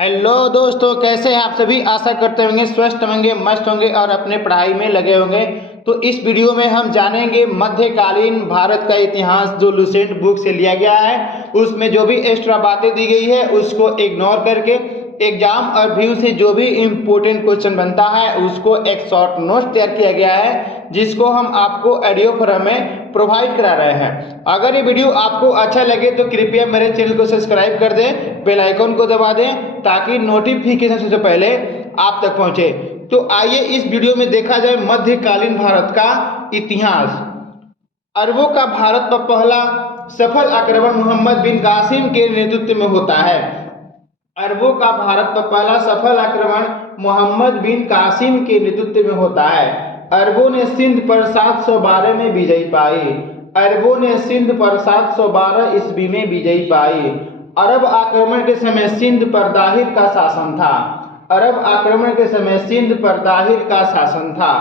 Hello दोस्तों, कैसे हैं आप सभी। आशा करते होंगे स्वस्थ होंगे, मस्त होंगे और अपने पढ़ाई में लगे होंगे। तो इस वीडियो में हम जानेंगे मध्यकालीन भारत का इतिहास जो लुसेंट बुक से लिया गया है। उसमें जो भी एक्स्ट्रा बातें दी गई है उसको इग्नोर करके एग्जाम और व्यू से जो भी इम्पोर्टेंट क्वेश्चन बनता है उसको एक शॉर्ट नोट तैयार किया गया है, जिसको हम आपको ऑडियो फॉर्म में प्रोवाइड करा रहे हैं। अगर ये वीडियो आपको अच्छा लगे तो कृपया मेरे चैनल को सब्सक्राइब कर दें, बेल आइकन को दबा दें ताकि नोटिफिकेशन सबसे पहले आप तक पहुंचे। तो आइए इस वीडियो में देखा जाए मध्यकालीन भारत का इतिहास। अरबों का भारत पर पहला सफल आक्रमण मोहम्मद बिन कासिम के नेतृत्व में होता है। अरबों का भारत पर पहला सफल आक्रमण मोहम्मद बिन कासिम के नेतृत्व में होता है। अरबों ने सिंध पर 712 में विजय पाई। अरबों ने सिंध पर 712 ईस्वी में विजय पाई। अरब आक्रमण के समय सिंध पर दाहिर का शासन था। अरब आक्रमण के समय सिंध पर दाहिर का शासन था।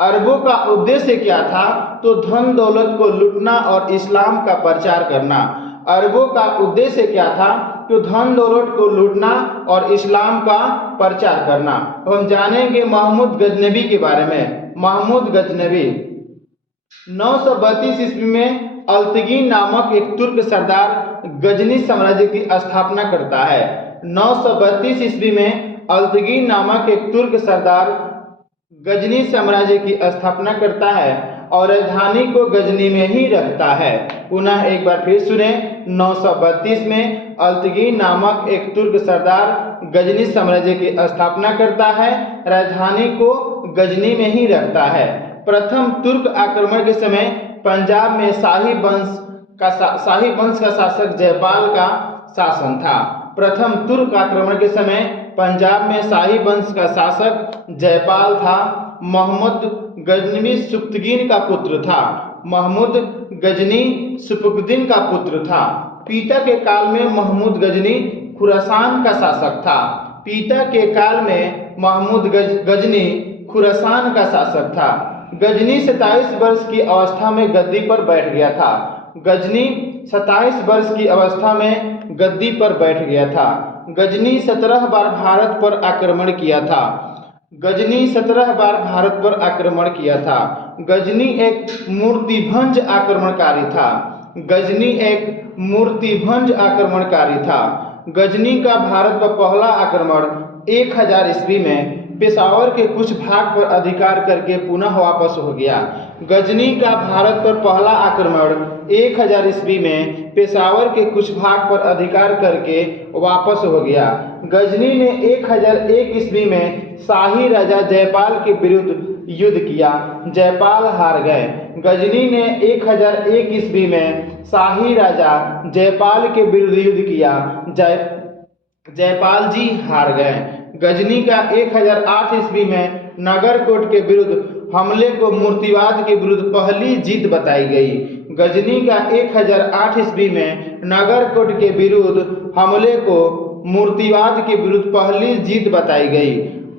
अरबों का उद्देश्य क्या था? तो धन दौलत को लूटना और इस्लाम का प्रचार करना। अरबों का उद्देश्य क्या था? तो धन दौलत को लूटना और इस्लाम का प्रचार करना। तो हम जानेंगे महमूद गजनबी के बारे में। महमूद गजनबी 932 ईस्वी में अल्तगीन नामक एक तुर्क सरदार गजनी साम्राज्य की स्थापना करता है। 932 ईस्वी में अल्तगीन नामक एक तुर्क सरदार गजनी साम्राज्य की स्थापना करता है और राजधानी को गजनी में ही रखता है। पुनः एक बार फिर सुने। 932 में अल्तगीन नामक एक तुर्क सरदार गजनी साम्राज्य की स्थापना करता है, राजधानी को गजनी में ही रखता है। प्रथम तुर्क आक्रमण के समय पंजाब में शाही वंश का शासक जयपाल का शासन था। प्रथम तुर्क आक्रमण के समय पंजाब में शाही वंश का शासक जयपाल था। महमूद गजनवी सुप्तगीन का पुत्र था। महमूद गजनी सुपुकदीन का पुत्र था। पिता के काल में महमूद गजनी खुरासान का शासक था। पिता के काल में महमूद गजनी खुरासान का शासक था। गजनी 27 वर्ष की अवस्था में गद्दी पर बैठ गया था। गजनी 27 वर्ष की अवस्था में गद्दी पर बैठ गया था। गजनी 17 बार भारत पर आक्रमण किया था। गजनी 17 बार भारत पर आक्रमण किया था। गजनी एक मूर्तिभंज आक्रमणकारी था। गजनी एक मूर्तिभंज आक्रमणकारी था। गजनी का भारत पर पहला आक्रमण 1000 ईस्वी में पेशावर के कुछ भाग पर अधिकार करके पुनः वापस हो गया। गजनी का भारत पर पहला आक्रमण 1000 ईस्वी में पेशावर के कुछ भाग पर अधिकार करके वापस हो गया। गजनी ने 1001 ईस्वी में शाही राजा जयपाल के विरुद्ध युद्ध किया। जयपाल हार गए। गजनी ने 1001 ईस्वी में शाही राजा जयपाल के विरुद्ध युद्ध किया। जयपाल जी हार गए। गजनी का 1008 ईस्वी में नगरकोट के विरुद्ध हमले को मूर्तिवाद के विरुद्ध पहली जीत बताई गई। गजनी का 1008 ईस्वी में नगरकोट के विरुद्ध हमले को मूर्तिवाद के विरुद्ध पहली जीत बताई गई।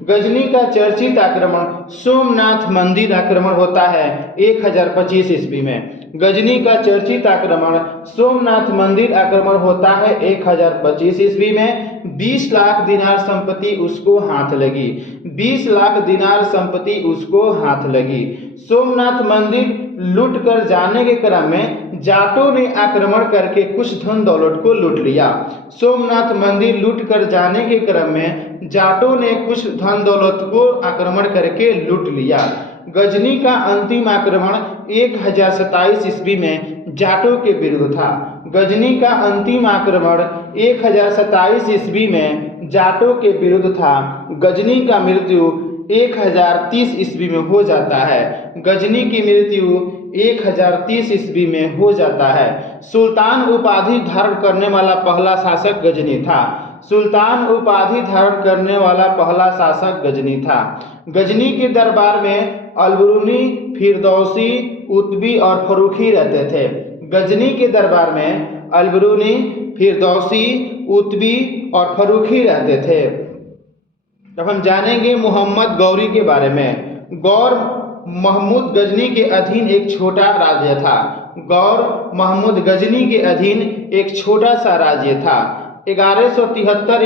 गजनी का चर्चित आक्रमण सोमनाथ मंदिर आक्रमण होता है 1025 ईस्वी में। गजनी का चर्चित आक्रमण सोमनाथ मंदिर आक्रमण होता है 1025 ईस्वी में। 20 लाख दिनार संपत्ति उसको हाथ लगी। 20 लाख दिनार संपत्ति उसको हाथ लगी। सोमनाथ मंदिर लूट कर जाने के क्रम में जाटों ने आक्रमण करके कुछ धन दौलत को लूट लिया। सोमनाथ मंदिर लूट कर जाने के क्रम में जाटों ने कुछ धन दौलत को आक्रमण करके लूट लिया। गजनी का अंतिम आक्रमण 1027 ईस्वी में जाटों के विरुद्ध था। गजनी का अंतिम आक्रमण 1027 ईस्वी में जाटों के विरुद्ध था। गजनी का मृत्यु 1030 ईस्वी में हो जाता है। गजनी की मृत्यु 1030 ईस्वी में हो जाता है। सुल्तान उपाधि धारण करने वाला पहला शासक गजनी था। सुल्तान उपाधि धारण करने वाला पहला शासक गजनी था। गजनी के दरबार में अलबरूनी, फिरदौसी, उतबी और फरूखी रहते थे। गजनी के दरबार में अलबरूनी, फिरदौसी, उतबी और फरूखी रहते थे। अब हम जानेंगे मोहम्मद गौरी के बारे में। गौर महमूद गजनी के अधीन एक छोटा राज्य था। गौर महमूद गजनी के अधीन एक छोटा सा राज्य था। 1173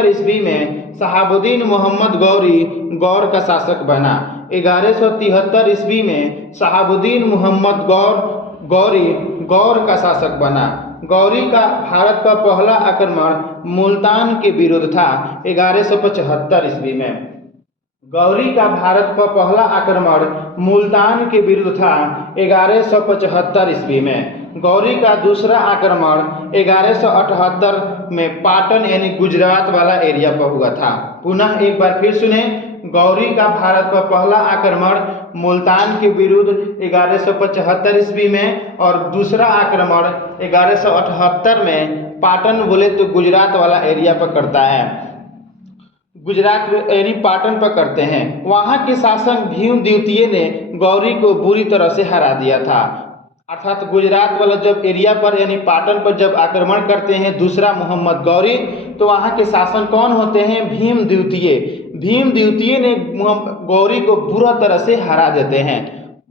ईस्वी में शहाबुद्दीन मोहम्मद गौरी गौर का शासक बना। 1173 ईस्वी में शहाबुद्दीन मोहम्मद गौरी गौर का शासक बना। गौरी का भारत पर पहला आक्रमण मुल्तान के विरुद्ध था 1175 ईस्वी में। गौरी का भारत पर पहला आक्रमण मुल्तान के विरुद्ध था 1175 ईस्वी में। गौरी का दूसरा आक्रमण 1178 में पाटन यानी गुजरात वाला एरिया पर हुआ था। पुनः एक बार फिर सुने, गौरी का भारत पर पहला आक्रमण मुल्तान के विरुद्ध 1175 ईस्वी में और दूसरा आक्रमण 1178 में पाटन बोले तो गुजरात वाला एरिया पर करता है, गुजरात यानी पाटन पर करते हैं। वहाँ के शासक भीम द्वितीय ने गौरी को बुरी तरह से हरा दिया था। अर्थात गुजरात वाला जब एरिया पर यानी पाटन पर जब आक्रमण करते हैं दूसरा मोहम्मद गौरी, तो वहाँ के शासन कौन होते हैं? भीम द्वितीय। भीम द्वितीय ने गौरी को बुरा तरह से हरा देते हैं।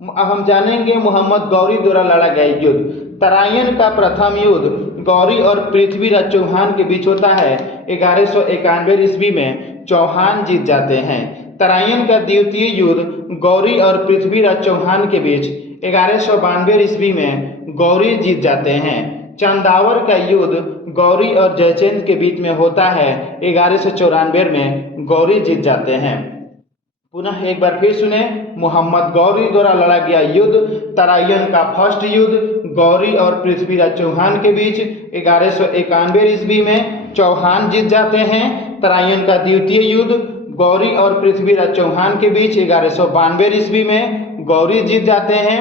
अब हम जानेंगे मोहम्मद गौरी द्वारा लड़ा गया युद्ध। तराइन का प्रथम युद्ध गौरी और पृथ्वीराज चौहान के बीच होता है। 1191 ईस्वी में चौहान जीत जाते हैं। तराइन का द्वितीय युद्ध गौरी और पृथ्वीराज चौहान के बीच 1192 ईस्वी में गौरी जीत जाते हैं। चंदावर का युद्ध गौरी और जयचंद के बीच में होता है। 1194 में गौरी जीत जाते हैं। पुनः एक बार फिर सुने, मोहम्मद गौरी द्वारा लड़ा गया युद्ध तराइन का फर्स्ट युद्ध गौरी और पृथ्वीराज चौहान के बीच 1191 ईस्वी में चौहान जीत जाते हैं। तराइन का द्वितीय युद्ध गौरी और पृथ्वीराज चौहान के बीच 1192 ईस्वी में गौरी जीत जाते हैं।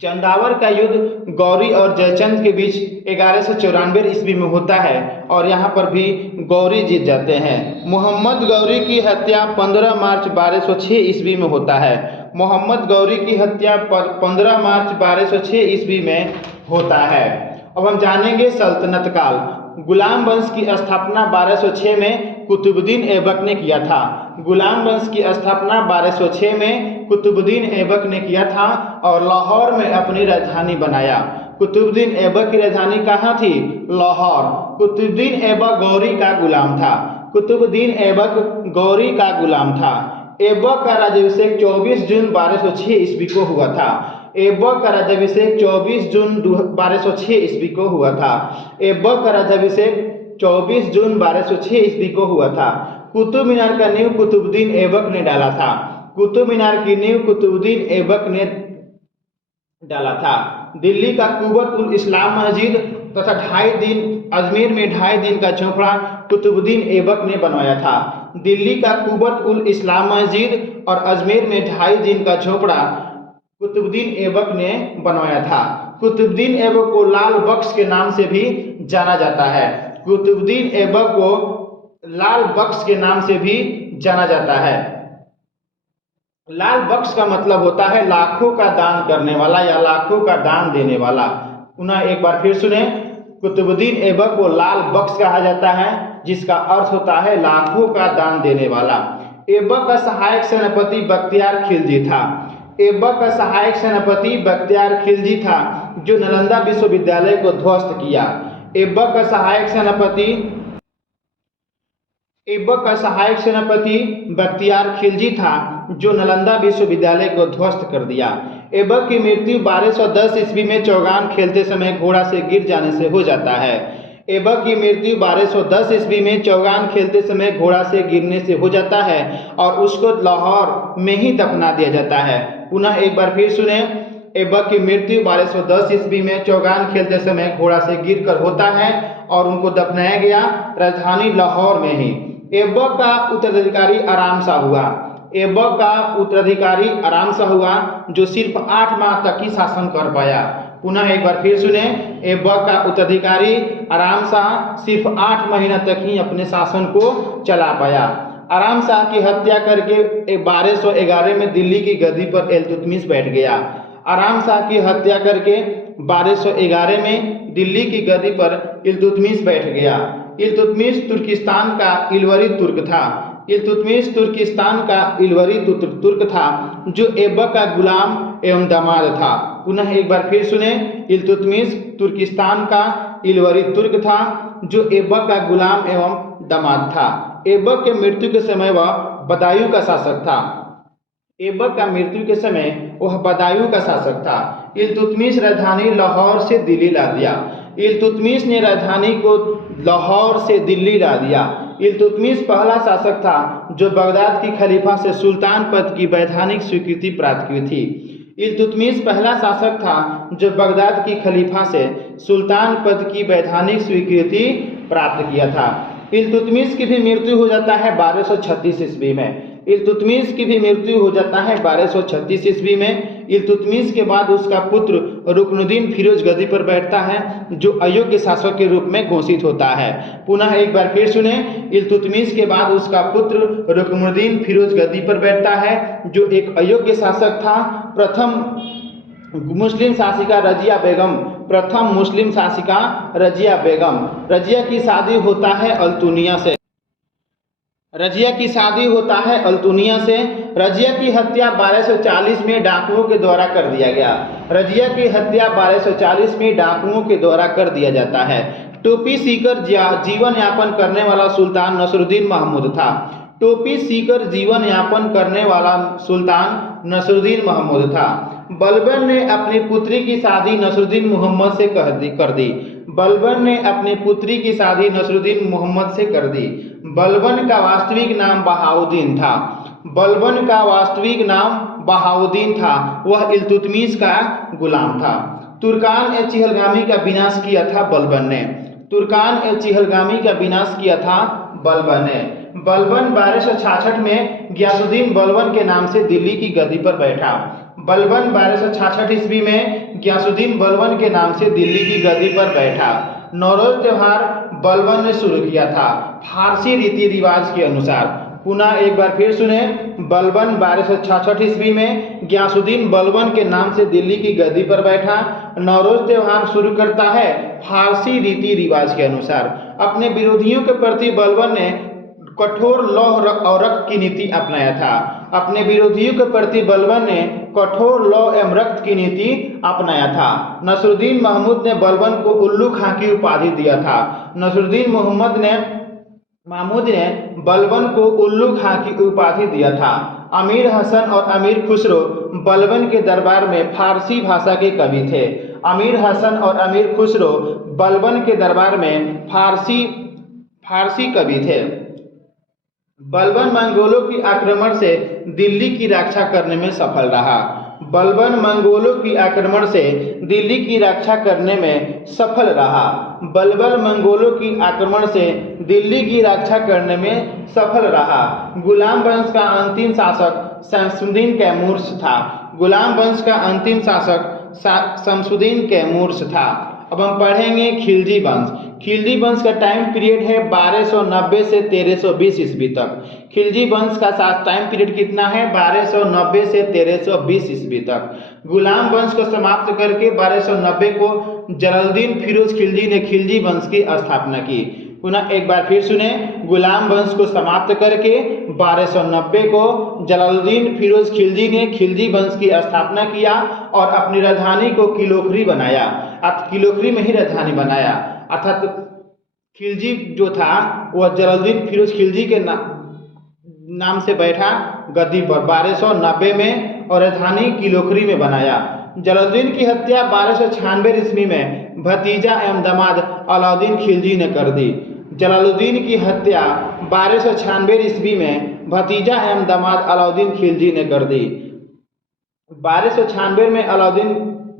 चंदावर का युद्ध गौरी और जयचंद के बीच 1194 ईस्वी में होता है और यहाँ पर भी गौरी जीत जाते हैं। मोहम्मद गौरी की हत्या 15 मार्च 1206 ईस्वी में होता है। मोहम्मद गौरी की हत्या 15 मार्च 1206 ईस्वी में होता है। अब हम जानेंगे सल्तनत काल। गुलाम वंश की स्थापना 1206 में कुतुबुद्दीन ऐबक ने किया था। गुलाम वंश की स्थापना 1206 में कुतुबुद्दीन ऐबक ने किया था और लाहौर में अपनी राजधानी बनाया। कुतुबुद्दीन ऐबक की राजधानी कहाँ थी? लाहौर। कुतुबुद्दीन ऐबक गौरी का गुलाम था। कुतुबुद्दीन ऐबक गौरी का गुलाम था। ऐबक का राज्याभिषेक 24 जून 1206 ईस्वी को हुआ था। ऐबक का राज्याभिषेक 24 जून 1206 ईस्वी को हुआ था। ऐबक का राज्याभिषेक 24 जून 1206 ईस्वी को हुआ था। कुतुब मीनार का नींव कुतुबुद्दीन ऐबक ने डाला था। कुतुब मीनार की नींव कुतुबुद्दीन ऐबक ने डाला था। दिल्ली का कुव्वत उल इस्लाम मस्जिद तथा 2.5 दिन अजमेर में 2.5 दिन का झोपड़ा कुतुबुद्दीन ऐबक ने बनवाया था। दिल्ली का कुव्वत उल इस्लाम मस्जिद और अजमेर में 2.5 दिन का झोपड़ा कुतुबुद्दीन ऐबक ने बनवाया था। कुतुबुद्दीन ऐबक को लाल बख्श के नाम से भी जाना जाता है। कुतुबुद्दीन ऐबक को लाल बख्श के नाम से भी जाना जाता है। लाल बख्श का मतलब होता है लाखों का दान करने वाला या लाखों का दान देने वाला। पुनः एक बार फिर सुने, कुतुबुद्दीन ऐबक को लाल बख्श कहा जाता है जिसका अर्थ होता है लाखों का दान देने वाला। ऐबक का सहायक सेनापति बख्तियार खिलजी था। ऐबक का सहायक सेनापति बख्तियार खिलजी था जो नालंदा विश्वविद्यालय को ध्वस्त किया। ऐबक का सहायक सेनापति बख्तियार खिलजी था जो नालंदा विश्वविद्यालय को ध्वस्त कर दिया। ऐबक की मृत्यु 1210 ईस्वी में चौगान खेलते समय घोड़ा से गिर जाने से हो जाता है। ऐबक की मृत्यु 1210 ईस्वी में चौगान खेलते समय घोड़ा से गिरने से हो जाता है और उसको लाहौर में ही दफना दिया जाता है। पुनः एक बार फिर सुने, ऐबक की मृत्यु 1210 ईस्वी में चौगान खेलते समय घोड़ा से गिरकर होता है और उनको दफनाया गया राजधानी लाहौर में ही। ऐबक का उत्तराधिकारी आराम शाह हुआ। ऐबक का उत्तराधिकारी आराम शाह हुआ जो सिर्फ 8 माह तक ही शासन कर पाया। पुनः एक बार फिर सुने, ऐबक का उत्तराधिकारी आराम शाह सिर्फ 8 महीना तक ही अपने शासन को चला पाया। आराम शाह की हत्या करके 1211 में दिल्ली की गद्दी पर इल्तुतमिश बैठ गया। आराम शाह की हत्या करके 1211 में दिल्ली की गद्दी पर इल्तुतमिश बैठ गया। इल्तुतमिश तुर्किस्तान का इलवरी तुर्क था। इल्तुतमिश तुर्किस्तान का इलवरी तुर्क था जो ऐबक का गुलाम एवं दामाद था। पुनः एक बार फिर सुने, इल्तुतमिश तुर्किस्तान का इलवरी तुर्क था, जो ऐबक का गुलाम एवं दामाद था। ऐबक के मृत्यु के समय वह बदायूं का शासक था। ऐबक का मृत्यु के समय वह बदायूं का शासक था। इल्तुतमिश राजधानी लाहौर से दिल्ली ला दिया। इल्तुतमिश ने राजधानी को लाहौर से दिल्ली ला दिया। इल्तुतमिश पहला शासक था जो बगदाद की खलीफा से सुल्तान पद की वैधानिक स्वीकृति प्राप्त की थी। इल्तुतमिश पहला शासक था जो बगदाद की खलीफा से सुल्तान पद की वैधानिक स्वीकृति प्राप्त किया था। इल्तुतमिश की भी मृत्यु हो जाता है 1236 ईस्वी में। इल्तुतमिश की भी मृत्यु हो जाता है 1236 ईस्वी में। इल्तुतमिश के बाद उसका पुत्र रुकनुद्दीन फिरोज गद्दी पर बैठता है, जो अयोग्य शासक के रूप में घोषित होता है। पुनः एक बार फिर सुने, इल्तुतमिश के बाद उसका पुत्र रुकनुद्दीन फिरोज गद्दी पर बैठता है, जो एक अयोग्य शासक था। प्रथम मुस्लिम शासिका रजिया बेगम, प्रथम मुस्लिम शासिका रजिया बेगम। रजिया की शादी होता है अल्तुनिया से। रजिया की शादी होता है अल्तुनिया से। रजिया की हत्या 1240 में डाकुओं के द्वारा कर दिया गया। रजिया की हत्या 1240 में डाकुओं के द्वारा कर दिया जाता है। टोपी सीकर जीवन यापन करने वाला सुल्तान नसरुद्दीन महमूद था। टोपी सीकर जीवन यापन करने वाला सुल्तान नसरुद्दीन महमूद था। बलबन ने अपनी पुत्री की शादी नसरुद्दीन मोहम्मद से कर दी। बलबन ने अपनी पुत्री की शादी नसरुद्दीन मोहम्मद से कर दी। बलबन का वास्तविक नाम बहाउद्दीन था। बलबन का वास्तविक नाम बहाउद्दीन था। वह इल्तुतमिश का गुलाम था। तुर्कान ए चिहलगामी का विनाश किया था बलबन ने। तुर्कान ए चिहलगामी का विनाश किया था बलबन ने। बलबन 1266 में गियासुद्दीन बलबन के नाम से दिल्ली की गद्दी पर बैठा। बलबन 1266 ईस्वी में गियासुद्दीन बलबन के नाम से दिल्ली की गद्दी पर बैठा। नौरोज त्योहार बलबन ने शुरू किया था फारसी रीति रिवाज के अनुसार। पुनः एक बार फिर सुने, बलबन 1266 ईस्वी में गियासुद्दीन बलबन के नाम से दिल्ली की गद्दी पर बैठा। नौरोज त्योहार शुरू करता है फारसी रीति रिवाज के अनुसार। अपने विरोधियों के प्रति बलबन ने कठोर लौह और रक्त की नीति अपनाया था। अपने विरोधियों के प्रति बलबन ने कठोर लौह एवं रक्त की नीति अपनाया था। नसरुद्दीन महमूद ने बलबन को उल्लू खां की उपाधि दिया था। नसरुद्दीन महमूद ने बलबन को उल्लू खां की उपाधि दिया था। अमीर हसन और अमीर खुसरो बलबन के दरबार में फारसी भाषा के कवि थे। अमीर हसन और अमीर खुसरो बलबन के दरबार में फारसी कवि थे। बलबन मंगोलों की आक्रमण से दिल्ली की रक्षा करने में सफल रहा। बलबन मंगोलों की आक्रमण से दिल्ली की रक्षा करने में सफल रहा। बलबन मंगोलों की आक्रमण से दिल्ली की रक्षा करने में सफल रहा। गुलाम वंश का अंतिम शासक शमसुद्दीन कैमूर्स था। गुलाम वंश का अंतिम शासक शमसुद्दीन कैमूर्स था। अब हम पढ़ेंगे खिलजी वंश। खिलजी वंश का टाइम पीरियड है 1290 से 1320 ईस्वी तक। खिलजी वंश का टाइम पीरियड कितना है? 1290 से 1320 ईस्वी तक। गुलाम वंश को समाप्त करके 1290 को जलालुद्दीन फिरोज खिलजी ने खिलजी वंश की स्थापना की। पुनः एक बार फिर सुने, गुलाम वंश को समाप्त करके 1290 को जलालुद्दीन फिरोज खिलजी ने खिलजी वंश की स्थापना किया और अपनी राजधानी को किलोखरी बनाया। किलोखरी में ही राजधानी बनाया। अर्थात खिलजी जो था वह जलालुद्दीन फिरोज खिलजी के नाम से बैठा गद्दी पर 1290 में और राजधानी किलोखरी में बनाया। जलालुद्दीन की हत्या 1296 ईस्वी में भतीजा एवं दामाद अलाउद्दीन खिलजी ने कर दी। जलालुद्दीन की हत्या 1296 ईस्वी में भतीजा एवं दामाद अलाउद्दीन खिलजी ने कर दी। 1296 में अलाउद्दीन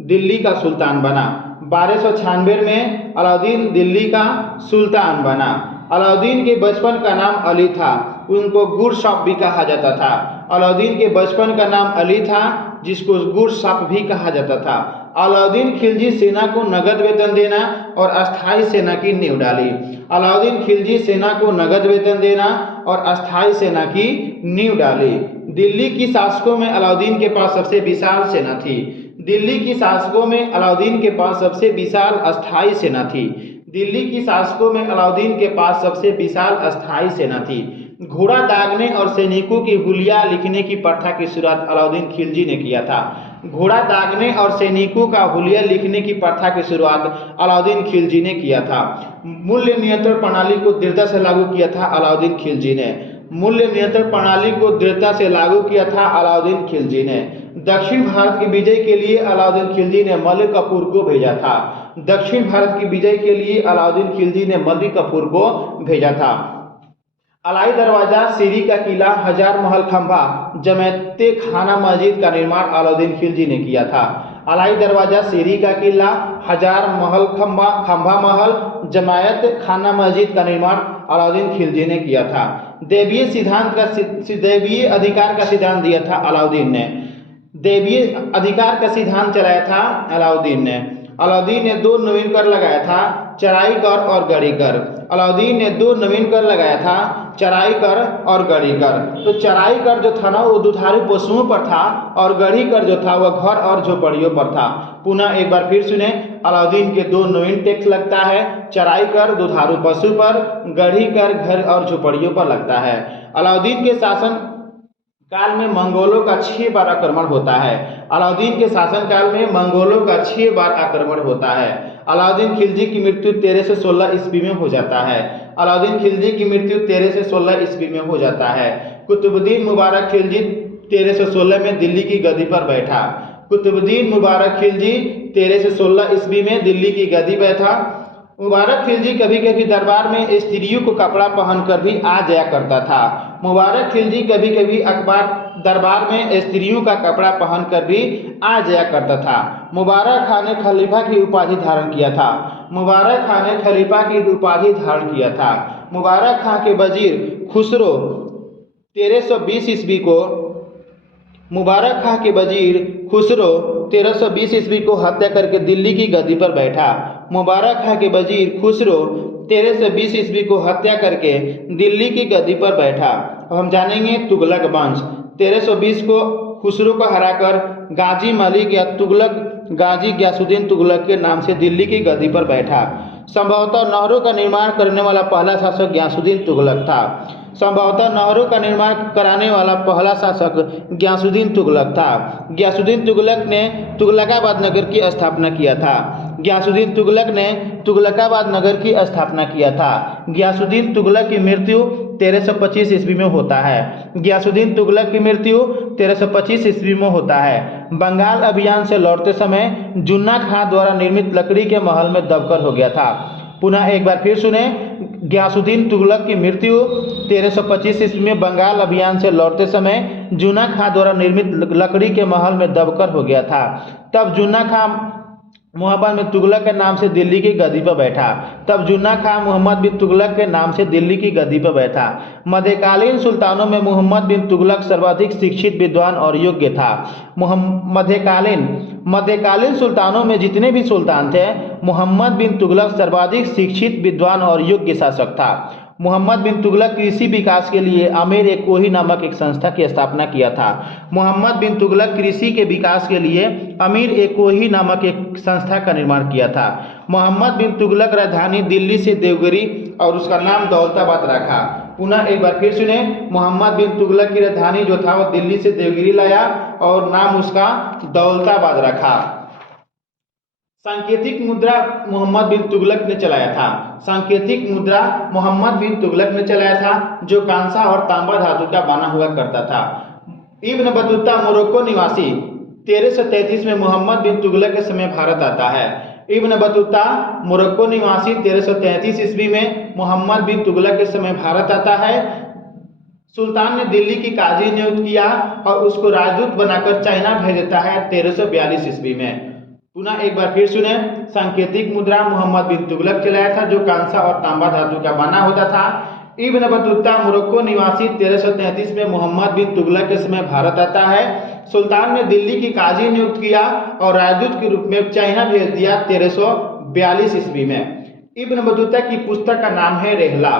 दिल्ली का सुल्तान बना। 1296 में अलाउद्दीन दिल्ली का सुल्तान बना। अलाउद्दीन के बचपन का नाम अली था। उनको गुरशप भी कहा जाता था। अलाउद्दीन के बचपन का नाम अली था, जिसको गुरशप भी कहा जाता था। अलाउद्दीन खिलजी सेना को नगद वेतन देना और अस्थायी सेना की नींव डाली। अलाउद्दीन खिलजी सेना को नगद वेतन देना और अस्थायी सेना की नींव डाली। दिल्ली की शासकों में अलाउद्दीन के पास सबसे विशाल सेना थी। दिल्ली की शासकों में अलाउद्दीन के पास सबसे विशाल अस्थायी सेना थी। दिल्ली की शासकों में अलाउद्दीन के पास सबसे विशाल अस्थायी सेना थी। घोड़ा दागने और सैनिकों की हुलिया लिखने की प्रथा की शुरुआत अलाउद्दीन खिलजी ने किया था। घोड़ा दागने और सैनिकों का हुलिया लिखने की प्रथा की शुरुआत अलाउद्दीन खिलजी ने किया था। मूल्य नियंत्रण प्रणाली को दृढ़ता से लागू किया था अलाउद्दीन खिलजी ने। मूल्य नियंत्रण प्रणाली को दृढ़ता से लागू किया था अलाउद्दीन खिलजी ने। दक्षिण भारत की विजय के लिए अलाउद्दीन खिलजी ने मलिक कफूर को भेजा था। दक्षिण भारत की विजय के लिए अलाउद्दीन खिलजी ने मलिक कफूर को भेजा था। अलाई दरवाजा, सीरी का किला, हजार महल खंभा, जमायते खाना मस्जिद का निर्माण अलाउद्दीन खिलजी ने किया था। अलाई दरवाजा, सीरी का किला, हजार महल खंभा महल, जमायत खाना मस्जिद का निर्माण अलाउद्दीन खिलजी ने किया था। दैवीय अधिकार का सिद्धांत दिया था अलाउद्दीन ने। दैवीय अधिकार का सिद्धांत चलाया था अलाउद्दीन ने। अलाउद्दीन ने 2 नवीन कर लगाया था, चराई कर और गड़ी कर। अलाउद्दीन ने 2 नवीन कर लगाया था, चराई कर और गड़ी कर। तो चराई कर जो था ना वो दुधारू पशुओं पर था, और गड़ी कर जो था वह घर और झोपड़ियों पर था। पुनः एक बार फिर सुने, अलाउद्दीन के 2 नवीन टैक्स लगता है, चराई कर दुधारू पशु पर, गड़ी कर घर और झोपड़ियों पर लगता है। अलाउद्दीन के शासन काल में मंगोलों का 6 बार आक्रमण होता है। अलाउद्दीन के शासनकाल में मंगोलों का 6 बार आक्रमण होता है। अलाउद्दीन खिलजी की मृत्यु 1316 ईस्वी में हो जाता है। अलाउद्दीन खिलजी की मृत्यु 1316 ईस्वी में हो जाता है। कुतुबुद्दीन मुबारक खिलजी 1316 में दिल्ली की गद्दी पर बैठा। कुतुबुद्दीन मुबारक खिलजी 1316 ईस्वी में दिल्ली की गद्दी पर बैठा। मुबारक खिलजी कभी कभी दरबार में स्त्रियों को कपड़ा पहनकर भी आ जाया करता था। मुबारक खिलजी कभी कभी दरबार में स्त्रियों का कपड़ा पहनकर भी आ जाया करता था। मुबारक खान ने खलीफा की उपाधि धारण किया था। मुबारक खान ने खलीफा की उपाधि धारण किया था। मुबारक खान के वजीर खुसरो 1320 ईस्वी को मुबारक खान के वजीर खुसरो 1320 ईस्वी को हत्या करके दिल्ली की गद्दी पर बैठा। मुबारक खान के वजीर खुसरो 1320 ईस्वी को हत्या करके दिल्ली की गद्दी पर बैठा। अब हम जानेंगे तुगलक वंश। 1320 को खुसरो को हराकर गाजी मलिक या तुगलक गाजी ग्यासुद्दीन तुगलक के नाम से दिल्ली की गद्दी पर बैठा। संभवतः नहरों का निर्माण करने वाला पहला शासक ग्यासुद्दीन तुगलक था। संभवतः नहरों का निर्माण कराने वाला पहला शासक ग्यासुद्दीन तुगलक था। ग्यासुद्दीन तुगलक ने तुगलकाबाद नगर की स्थापना किया था। ग्यासुद्दीन तुगलक ने तुगलकाबाद नगर की स्थापना किया था। ग्यासुद्दीन तुगलक की मृत्यु 1325 ईस्वी में होता है। ग्यासुद्दीन तुगलक की मृत्यु 1325 ईस्वी में होता है। बंगाल अभियान से लौटते समय जुन्ना खां द्वारा निर्मित लकड़ी के महल में दबकर हो गया था। पुनः एक बार फिर सुने, ग्यासुद्दीन तुगलक की मृत्यु 1325 ईस्वी में बंगाल अभियान से लौटते समय जुन्ना खां द्वारा निर्मित लकड़ी के महल में दबकर हो गया था। तब जुन्ना खां मोहम्मद बिन तुगलक के नाम से दिल्ली की गद्दी पर बैठा। तब जुन्ना खां मोहम्मद बिन तुगलक के नाम से दिल्ली की गद्दी पर बैठा। मध्यकालीन सुल्तानों में मोहम्मद बिन तुगलक सर्वाधिक शिक्षित, विद्वान और योग्य था। मध्यकालीन सुल्तानों में जितने भी सुल्तान थे, मोहम्मद बिन तुगलक सर्वाधिक शिक्षित, विद्वान और योग्य शासक था। मोहम्मद बिन तुगलक कृषि विकास के लिए अमीर-ए-कोही नामक एक संस्था की स्थापना किया था। मोहम्मद बिन तुगलक कृषि के विकास के लिए अमीर-ए-कोही नामक एक संस्था का निर्माण किया था। मोहम्मद बिन तुगलक राजधानी दिल्ली से देवगिरी और उसका नाम दौलताबाद रखा। पुनः एक बार फिर सुने, मोहम्मद बिन तुगलक की राजधानी जो था वह दिल्ली से देवगिरी लाया और नाम उसका दौलताबाद रखा। सांकेतिक मुद्रा मोहम्मद बिन तुगलक ने चलाया था। सांकेतिक मुद्रा मोहम्मद बिन तुगलक ने चलाया था, जो कांसा और तांबा धातु का बना हुआ करता था। इब्न बतूता मोरक्को निवासी 1333 में मोहम्मद बिन तुगलक के समय भारत आता है। इब्न बतूता मोरक्को निवासी 1333 ईस्वी में मोहम्मद बिन तुगलक के समय भारत आता है। सुल्तान ने दिल्ली की काजी नियुक्त किया और उसको राजदूत बनाकर चाइना भेज देता है 1342 ईस्वी में। पुनः एक बार फिर सुने, सांकेतिक मुद्रा मोहम्मद बिन तुगलक चलाया था, जो कांसा और तांबा धातु का बना होता था। इब्न बतूता मोरक्को निवासी 1333 में मोहम्मद बिन तुगलक के समय भारत आता है। सुल्तान ने दिल्ली की काजी नियुक्त किया और राजदूत के रूप में चाइना भेज दिया 1342 ईस्वी में। इब्न बतूता की पुस्तक का नाम है रेहला।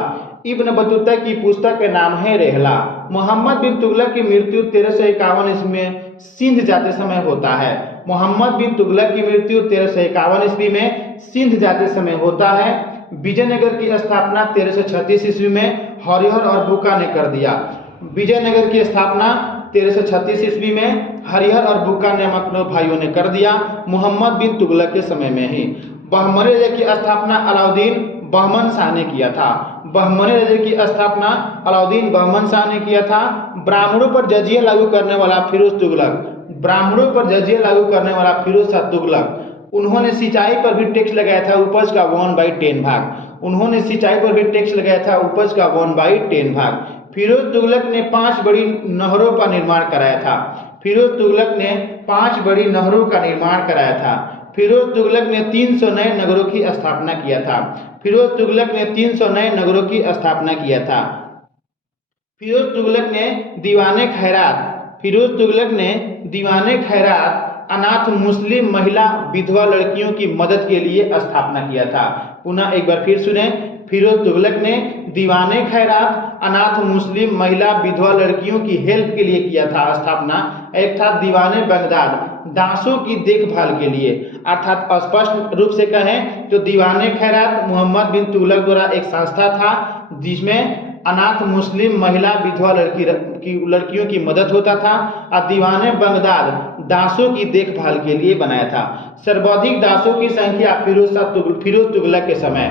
इब्न बतूता की पुस्तक का नाम है रेहला। मोहम्मद बिन तुगलक की मृत्यु 1351 ईस्वी में सिंध जाते समय होता है। मोहम्मद बिन तुगलक की मृत्यु 1351 ईस्वी में सिंध जाते समय होता है। विजयनगर की स्थापना 1336 ईस्वी में हरिहर और बुका ने कर दिया। विजयनगर की स्थापना 1336 ईस्वी में हरिहर और बुक्का नामक दो भाइयों ने कर दिया मोहम्मद बिन तुगलक के समय में ही। बहमनी राज्य की स्थापना अलाउद्दीन बहमन शाह ने किया था। बहमनी राज्य की स्थापना अलाउद्दीन बहमन शाह ने किया था। ब्राह्मणों पर जजिया लागू करने वाला फिरोज तुगलक, ब्राह्मणों पर जजिया लागू करने वाला फिरोज शाह तुगलक, उन्होंने सिंचाई पर भी टैक्स लगाया था उपज का 1/10 भाग। उन्होंने सिंचाई पर भी टैक्स लगाया था उपज का 1/10 भाग। फिरोज तुगलक ने 5 बड़ी नहरों का निर्माण कराया था। फिरोज तुगलक ने 5 बड़ी नहरों का निर्माण कराया था। फिरोज तुगलक ने 300 नए नगरों की स्थापना किया था। फिरोज तुगलक ने 300 नए नगरों की स्थापना किया था। फिरोज तुगलक ने दीवाने खैरात, फिरोज तुगलक ने दीवाने खैरात अनाथ मुस्लिम महिला विधवा लड़कियों की मदद के लिए स्थापना किया था। पुनः एक बार फिर सुने, फिरोज तुगलक ने दीवाने खैरात अनाथ मुस्लिम महिला विधवा लड़कियों की हेल्प के लिए किया था स्थापना। एक था दीवाने बगदाद, दासों की देखभाल के लिए। अर्थात स्पष्ट रूप से कहें तो दीवाने खैरात मोहम्मद बिन तुगलक द्वारा एक संस्था था जिसमें अनाथ मुस्लिम महिला विधवा लड़कियों की मदद होता था। और दीवाने बगदाद दासों की देखभाल के लिए बनाया था। सर्वाधिक दासों की संख्या फिरोज तुगलक के समय,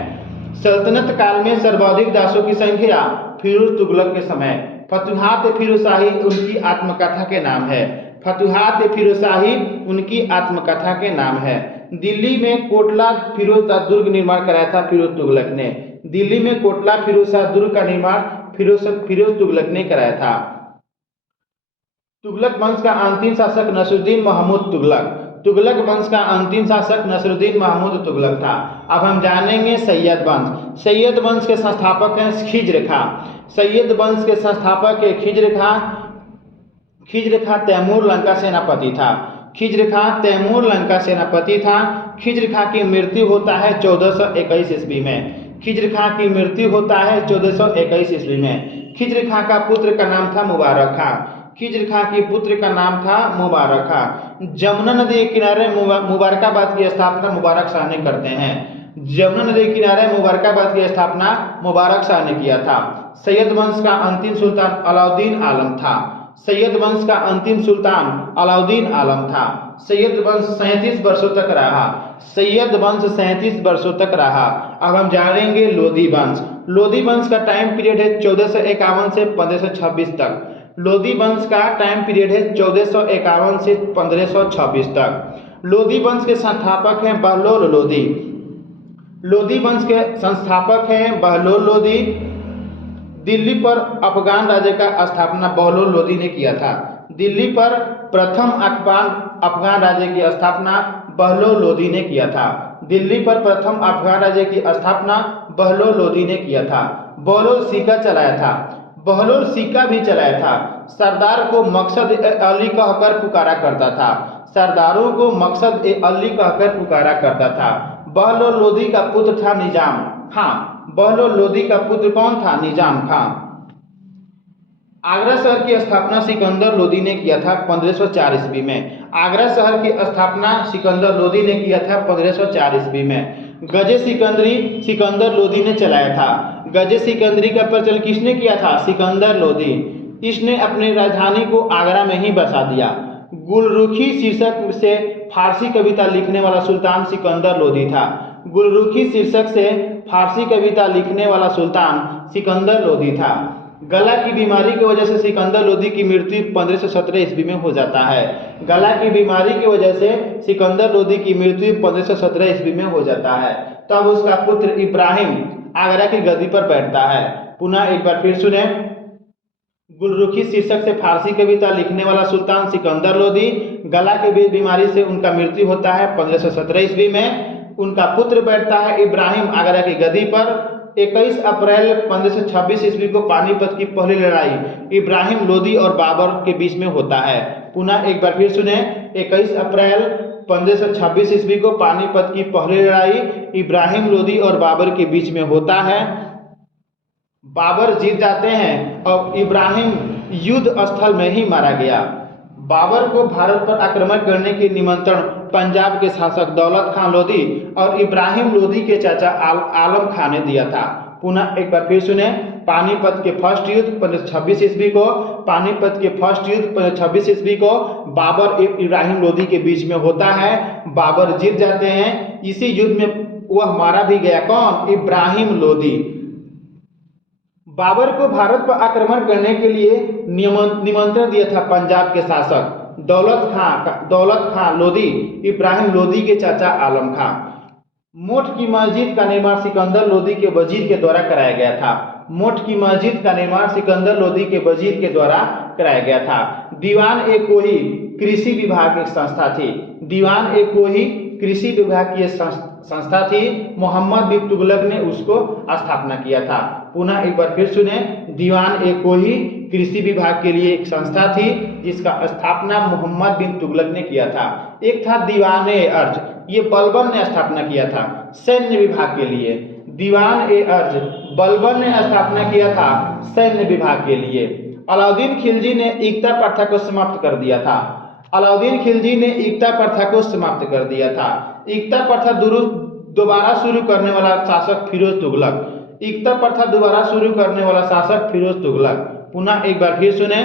सल्तनत काल में सर्वाधिक दासों की संख्या फिरोज तुगलक के समय। फतुहात फिरोजशाही उनकी आत्मकथा के नाम है। फतुहात फिरोजशाही उनकी आत्मकथा के नाम है। दिल्ली में कोटला फिरोजशाह दुर्ग निर्माण कराया था फिरोज तुगलक ने। दिल्ली में कोटला फिरोजशाह दुर्ग का निर्माण फिरोज तुगलक ने कराया था। तुगलक वंश का अंतिम शासक नसरुद्दीन महमूद तुगलक। तुगलक वंश का अंतिम शासक नसरुद्दीन महमूद तुगलक था। अब हम जानेंगे सैयद वंश। सैयद वंश के संस्थापक हैं खिज्र खां। सैयद वंश के संस्थापक है खिज्र खां। खिज्र खां तैमूर लंका सेनापति था। खिज्र खां तैमूर लंका सेनापति था। खिज्र खां की मृत्यु होता है 1421 ईस्वी में। खिज्र खां की मृत्यु होता है 1421 ईस्वी में। खिज्र खां का पुत्र का नाम था मुबारक खां। खिज्र खां की पुत्र का नाम था मुबारक खां। जमुना नदी के किनारे मुबारकाबाद की स्थापना मुबारक शाह ने करते हैं। जमुना नदी के किनारे मुबारकाबाद की स्थापना मुबारक शाह ने किया था। सैयद वंश का अंतिम सुल्तान अलाउद्दीन आलम था। सैयद वंश का अंतिम सुल्तान अलाउद्दीन आलम था। सैयद वंश 37 वर्षों तक रहा। सैयद वंश 37 वर्षों तक रहा। अब हम जानेंगे लोधी वंश। लोधी वंश का टाइम पीरियड है 1451 से 1526 तक। लोधी वंश का टाइम पीरियड है 1451 से 1526 तक। लोधी वंश के संस्थापक हैं बहलोल लोधी। लोधी वंश के संस्थापक हैं बहलोल लोधी। दिल्ली पर अफगान राज्य का स्थापना बहलोल लोधी ने किया था। दिल्ली पर प्रथम अफगान राज्य की स्थापना बहलोल लोधी ने किया था। दिल्ली पर प्रथम अफगान राज्य की स्थापना बहलोल लोधी ने किया था। बहलोल सिक्का चलाया था। बहलोल सिक्का भी चलाया था। सरदार को मकसद अली कहकर पुकारा करता था। सरदारों को मकसद अली कहकर पुकारा करता था। बहलोल लोधी का पुत्र था निजाम खां। बहलोल लोधी का पुत्र कौन था? निजाम खां। आगरा शहर की स्थापना सिकंदर लोधी ने किया था 1504 ईस्वी में। आगरा शहर की स्थापना सिकंदर लोधी ने किया था 1504 ईस्वी में। गजे सिकंदरी सिकंदर लोधी ने चलाया था। गजे सिकंदरी का प्रचलन किसने किया था? सिकंदर लोधी। इसने अपनी राजधानी को आगरा में ही बसा दिया। गुलरुखी शीर्षक से फारसी कविता लिखने वाला सुल्तान सिकंदर लोधी था। गुलरुखी शीर्षक से फारसी कविता लिखने वाला सुल्तान सिकंदर लोधी था। गला की बीमारी की वजह से सिकंदर लोधी की मृत्यु 1517 ईस्वी में हो जाता है। गला की बीमारी की वजह से सिकंदर लोधी की मृत्यु 1517 ईस्वी में हो जाता है। तब उसका पुत्र इब्राहिम आगरा की गद्दी पर बैठता है। पुनः एक बार फिर सुने, गुलरुखी शीर्षक से फारसी कविता लिखने वाला सुल्तान सिकंदर लोधी, गला की बीमारी से उनका मृत्यु होता है 1517 ईस्वी में। उनका पुत्र बैठता है इब्राहिम आगरा की गद्दी पर। 21 अप्रैल 1526 ईस्वी को पानीपत की पहली लड़ाई इब्राहिम लोधी और बाबर के बीच में होता है। पुनः एक बार फिर सुने, 21 अप्रैल 1526 ईस्वी को पानीपत की पहली लड़ाई इब्राहिम लोधी और बाबर के बीच में होता है। बाबर जीत जाते हैं और इब्राहिम युद्ध स्थल में ही मारा गया। बाबर को भारत पर आक्रमण करने की निमंत्रण पंजाब के शासक दौलत खां लोधी और इब्राहिम लोधी के चाचा आलम खां ने दिया था। पुनः एक बार फिर सुने, पानीपत के फर्स्ट युद्ध 1526 ईस्वी को, पानीपत के फर्स्ट युद्ध 1526 ईस्वी को बाबर इब्राहिम लोदी के बीच में होता है। बाबर जीत जाते हैं। इसी युद्ध में वह मारा भी गया, कौन? इब्राहिम लोदी। बाबर को भारत पर आक्रमण करने के लिए निमंत्रण दिया था पंजाब के शासक दौलत खां लोदी, इब्राहिम लोदी के चाचा आलम खां। मोठ की मस्जिद का निर्माण सिकंदर लोदी के वजीर के द्वारा कराया गया था। मोठ की मस्जिद का निर्माण सिकंदर लोदी के वजीर के द्वारा कराया गया था। दीवान ए कोही कृषि विभाग एक संस्था थी। दीवान ए कोही कृषि विभाग की संस्था थी। मोहम्मद बिन तुगलक ने उसको स्थापना किया था। पुनः एक बार फिर सुने, दीवान ए कोही कृषि विभाग के लिए एक संस्था थी जिसका स्थापना मोहम्मद बिन तुगलक ने किया था। एक था दीवान ए अर्ज, ये बलबन ने स्थापना किया था सैन्य विभाग के लिए। दीवान ए अर्ज बलबन ने स्थापना किया था सैन्य विभाग के लिए। अलाउद्दीन खिलजी ने एकता प्रथा को समाप्त कर दिया था। अलाउद्दीन खिलजी ने एकता प्रथा को समाप्त कर दिया था। एकता प्रथा दोबारा शुरू करने वाला शासक फिरोज तुगलक। एकता प्रथा दोबारा शुरू करने वाला शासक फिरोज तुगलक। पुनः एक बार फिर सुने,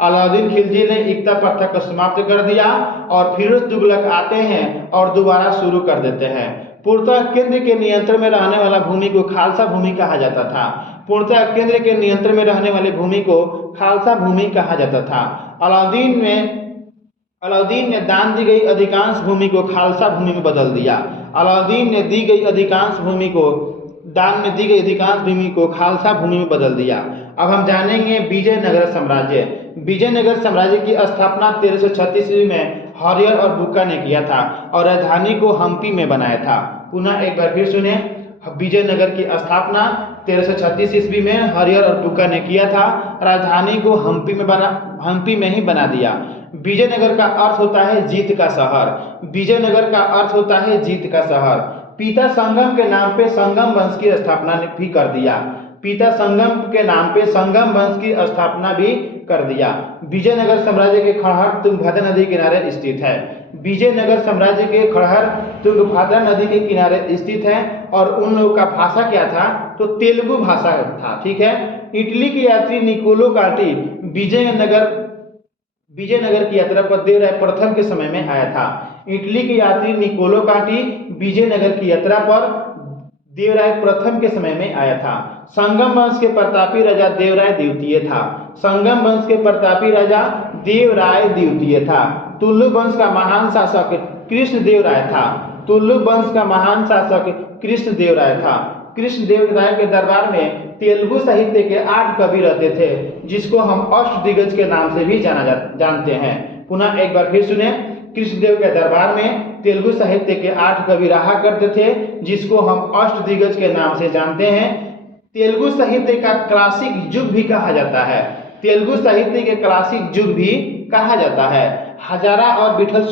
अलाउद्दीन खिलजी ने एकता प्रथा को समाप्त कर दिया और फिरोज तुगलक आते हैं और दोबारा शुरू कर देते हैं। पूर्णतः केंद्र के नियंत्रण में रहने वाला भूमि को खालसा भूमि कहा जाता था। पूर्णतः केंद्र के नियंत्रण में रहने वाली भूमि को खालसा भूमि कहा जाता था। अलाउद्दीन ने दान दी गई अधिकांश भूमि को खालसा भूमि में बदल दिया। अलाउद्दीन ने दी गई अधिकांश भूमि को दान में दी गई अधिकांश भूमि को खालसा भूमि में बदल दिया। अब हम जानेंगे विजयनगर साम्राज्य। विजयनगर साम्राज्य की स्थापना 1336 ईस्वी में हरियर और बुक्का ने किया था और राजधानी को हम्पी में बनाया था। पुनः एक बार फिर सुने, विजयनगर की स्थापना 1336 ईस्वी में हरियर और बुक्का ने किया था। राजधानी को हम्पी में ही बना दिया। विजयनगर का अर्थ होता है जीत का शहर। विजयनगर का अर्थ होता है जीत का शहर। पिता संगम के नाम पे संगम वंश की स्थापना भी कर दिया। पिता संगम के नाम पे संगम वंश की स्थापना भी कर दिया। विजयनगर साम्राज्य के खड़हर तुंगभद्रा नदी के किनारे स्थित है। विजयनगर साम्राज्य के खड़हर तुंगभद्रा नदी के किनारे स्थित है और उन लोगों का भाषा क्या था? तो तेलुगु भाषा था। ठीक है। इटली के यात्री निकोलो कांटी विजयनगर की यात्रा पर देवराय प्रथम के समय में आया था। इटली के यात्री निकोलो कांटी विजयनगर की यात्रा पर देवराय प्रथम के समय में आया था। संगम वंश के प्रतापी राजा देवराय द्वितीय था। संगम वंश के प्रतापी राजा देवराय द्वितीय था। तुलु वंश का महान शासक कृष्णदेवराय था। तुलु वंश का महान शासक कृष्णदेवराय था। कृष्णदेवराय के दरबार में तेलुगु साहित्य के 8 कवि रहते थे जिसको हम अष्टदिग्गज के नाम से भी जानते हैं। पुनः एक बार फिर सुने, कृष्णदेव के दरबार में तेलुगु साहित्य के 8 कवि रहा करते थे जिसको हम अष्टदिग्गज के नाम से जानते हैं। तेलुगु साहित्य का क्लासिक युग भी कहा जाता है। तेलुगु साहित्य के क्लासिक युग भी कहा जाता है। हजारा और विठल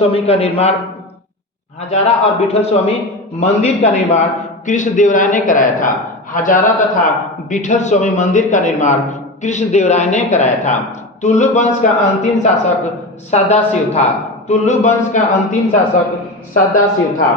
स्वामी मंदिर का निर्माण कृष्णदेवराय ने कराया था। हजारा तथा विठल स्वामी मंदिर का निर्माण कृष्णदेवराय ने कराया था। तुलु वंश का अंतिम शासक सदाशिव था। तुलु वंश का अंतिम शासक सदाशिव था।